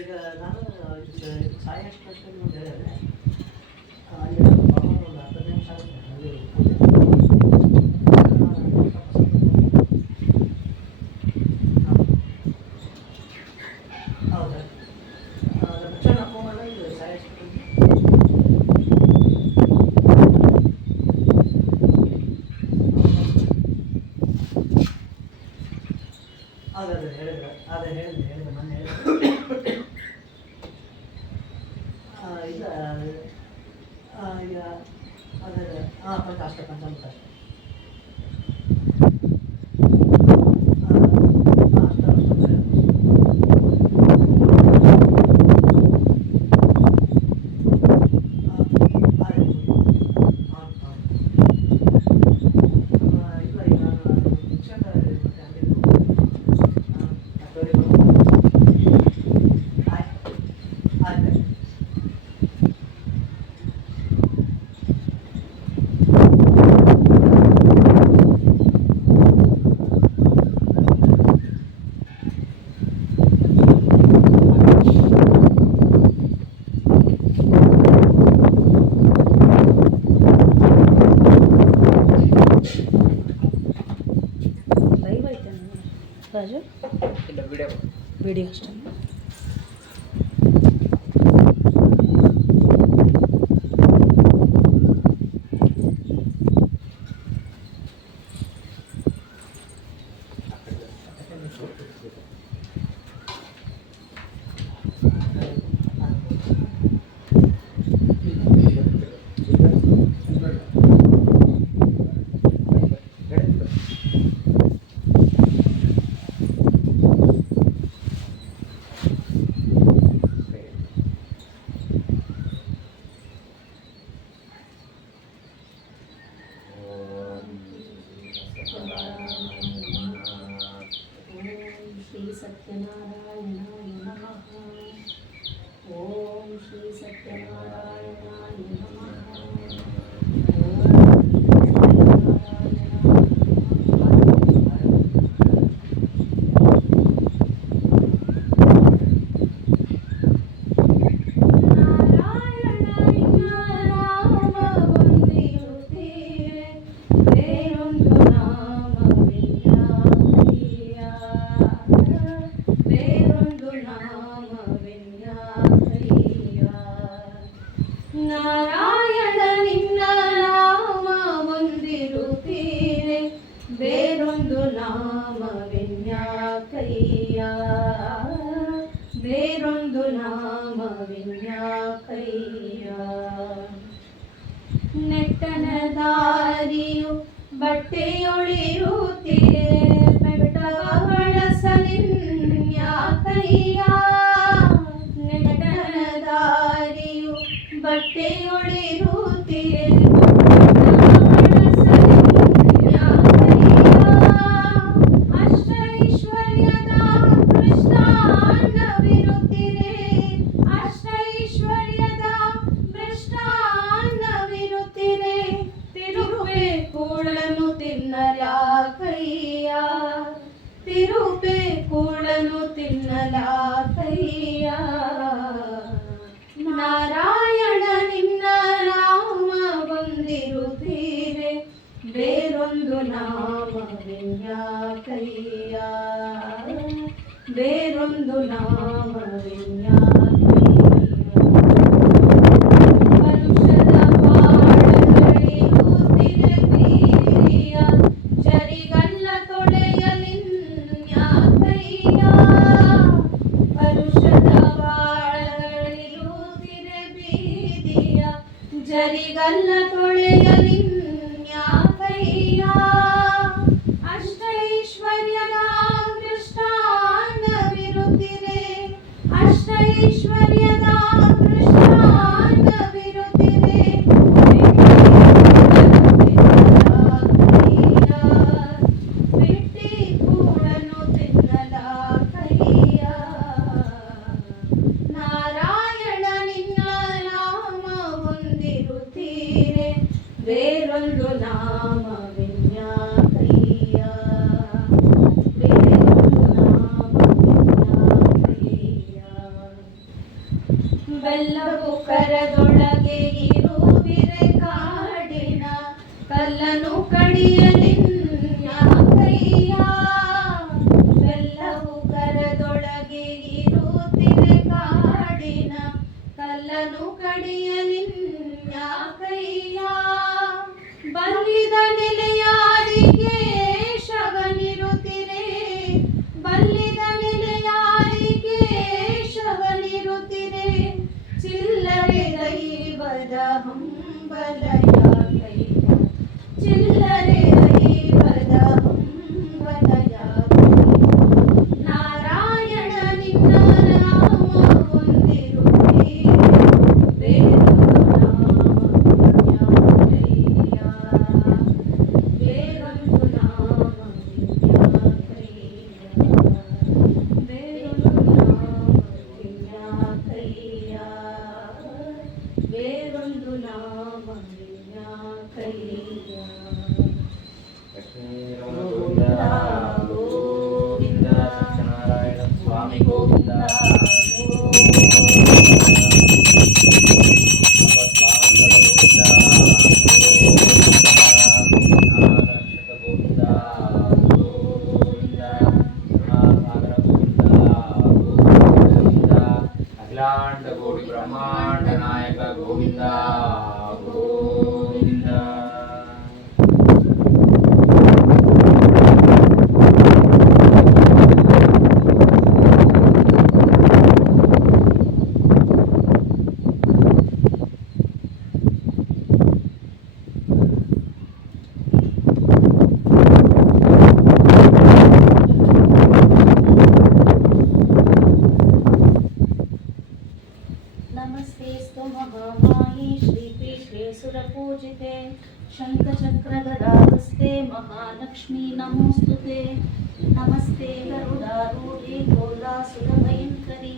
ಈಗ ನಾನು ಸಾಯಿ ಎಕ್ಸ್ಪ್ರೆಸ್ನಲ್ಲಿ ಒಂದು ಹೇಳಿದ್ರೆ ಅಲ್ಲಿ ಒಂದು 10 ನಿಮಿಷ ಆಗುತ್ತೆ ಅಲ್ಲಿ ಹೌದಾ? ತಕ್ಷಣ ಹಾಕೊಂಬಲ್ಲ ಇದು ಸಾಯಿ ಎಕ್ಸ್ಪ್ರೆಸ್. ಅದೇ ಹೇಳಿದ್ರೆ ಮೊನ್ನೆ ಹೇಳಿದ್ರೆ ಈಗ ಈಗ ಅದೇ ಅಷ್ಟೇ ಪಂಚಾಮೃತ ಅಷ್ಟೇ. ರಾಜು ಇಲ್ಲ ವಿಡಿಯೋ ವಿಡಿಯೋ ಅಷ್ಟೇ. श्री सत्यनारायणाय नमः। ओम श्री सत्यनारायणाय नमः। Pero ನೆಟ್ಟನ ದಾರಿಯು ಬಟ್ಟೆಯೊಳಿರುತ್ತಿರೆ ಬೆಟ್ಟವ ಬಳಸಲಿನ್ಯಾಕಯ್ಯ ನೆಟ್ಟನ ದಾರಿಯು ಬಟ್ಟೆಯೊಳಿರುತ್ತಿರೆ ಅಷ್ಟೈಶ್ವರ್ಯದ ಮೃಷ್ಟಾನ್ನವಿರುತ್ತಿರೆ ಅಷ್ಟೈಶ್ವರ್ಯದ ಮೃಷ್ಟಾನ್ನವಿರುತ್ತಿರೆ ತಿರುಪೆ ಕೂಳನು ತಿನ್ನಲಾಕಯ್ಯ ತಿರುಪೆ ಕೂಳನು ತಿನ್ನಲಾಕಯ್ಯ ನಾರಾಯಣ ನಿನ್ನ ನಾಮ ಬಂದಿರುತ್ತೀರೆ ಬೇರೊಂದು ನಾಮವಿನ್ಯಾಕಯ್ಯ ಬೇರೊಂದು ಪರುಷದ ಬಾಳಗಳಿರುತ್ತಿರೆ ಪ್ರಿಯ ಚರಿಗಲ್ಲ ತೊಳೆಯಲಿನ್ಯಾಕಯ್ಯ ಪರುಷದ ಬಾಳಗಳಿರುತ್ತಿರೆ ಬೀದಿಯ ಜರಿಗಲ್ಲ ತೊಳೆಯಲಿನ್ಯಾಕಯ್ಯ ಅಷ್ಟೈಶ್ವರ್ಯದ ಮೃಷ್ಟಾನ್ನವಿರುತ್ತಿರೆ ಅಷ್ಟೈಶ್ವರ್ಯದ ಮೃಷ್ಟಾನ್ನವಿರುತ್ತಿರೆ ಬಿಟ್ಟಿ ಕೂಡನು ತಿನ್ನಲಾಕಯ್ಯ ನಾರಾಯಣ ನಿನ್ನ ನಾಮ ಹೊಂದಿರುತ್ತೀರೆ ಬೇರೊಂದು ನಾಮವಿನ್ಯಾಕಯ್ಯ ಬೇರೊಂದು ನಾಮವಿನ್ಯಾಕಯ್ಯ ಬೆಲ್ಲವು ಕರದೊಳಗೆ ಇರುವುದಿರೆ ಕಾಡಿನ ಕಲ್ಲನು ಕಡಿಯಲಿನ್ಯಾಕಯ್ಯ ಬೆಲ್ಲವು ಕರದೊಳಗೆ ಇರುವುದಿರೆ ಕಾಡಿನ ಕಲ್ಲನು ಕಡಿಯಲಿನ್ಯಾಕಯ್ಯ ಬಲ್ಲಿದ ನೆಲೆಯಾರಿಗೆ ಶವನಿರುತ್ತಿರೆ ಬಲ್ಲಿದ ನೆಲೆಯಾರಿಗೆ ಶವನಿರುತ್ತಿರೆ ಚಿಲ್ಲರೆ ದೈವದ ಹಂಬಲಯಾಕಯ್ಯ ಚಿಲ್ಲರೆ ದೈವದ ಹಂಬಲಯಾಕಯ್ಯ ನಾರಾಯಣ ನಿನ್ನ ನಾಮ ಹೊಂದಿರುತ್ತೀರೆ ಬೇರೊಂದು ನಾಮವಿನ್ಯಾಕಯ್ಯ ಬೇರೊಂದು ನಾಮವಿನ್ಯಾಕಯ್ಯ ಬೇರೊಂದು ನಾಮವಿನ್ಯಾಕಯ್ಯ ಬೇರೊಂದು ನಾಮವಿನ್ಯಾಕಯ್ಯ ಗೋವಿಂದ ಗೋವಿಂದ ಸತ್ಯನಾರಾಯಣ ಸ್ವಾಮಿ ಗೋವಿಂದ ಅಖಿಲಾಂಡ ಕೋಟಿ ಬ್ರಹ್ಮಾಂಡ ನಾಯಕ ಗೋವಿಂದ ಗೋವಿಂದ नमस्तेस्तु महामाये श्रीपीठे सुरपूजिते शङ्खचक्रगदाहस्ते महालक्ष्मी नमोऽस्तुते नमस्ते गरुडारूढे कोलासुरभयङ्करी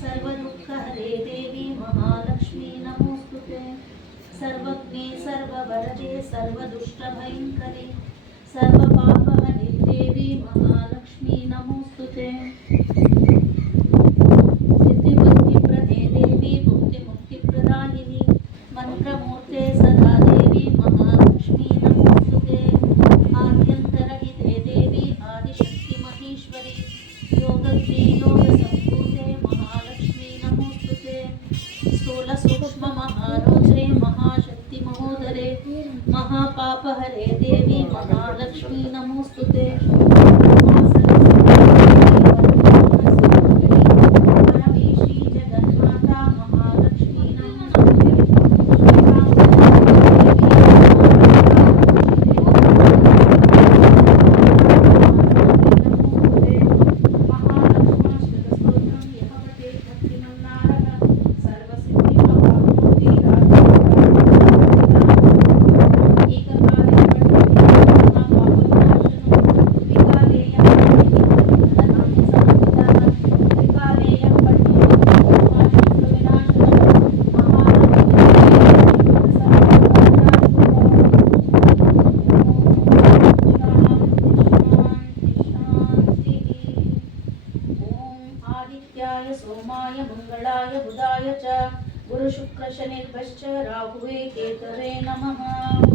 सर्वदुःखहरे देवी महालक्ष्मी नमोऽस्तुते सर्वज्ञे सर्ववरदे सर्वदुष्टभयङ्करी सर्वपापहरे देवी महालक्ष्मी नमोऽस्तुते सिद्धिबुद्धिप्रदे देवी मुक्तिमुक्तिप्रदायिनी मंत्रमूर्ते सदा देवी महालक्ष्मी नमोस्तुते आद्यन्तरहिते देवी आदिशक्ति महेश्वरी योगज्ञे योगसम्भूते महालक्ष्मी नमोस्तुते स्थूलसूक्ष्म महारौद्रे महाशक्ति महोदरे महापापहरे देवी महालक्ष्मी नमोस्तुते परमेशी जगन्माता महालक्ष्मी नमोस्तुते सर्वेश्वरेश्वरे नमः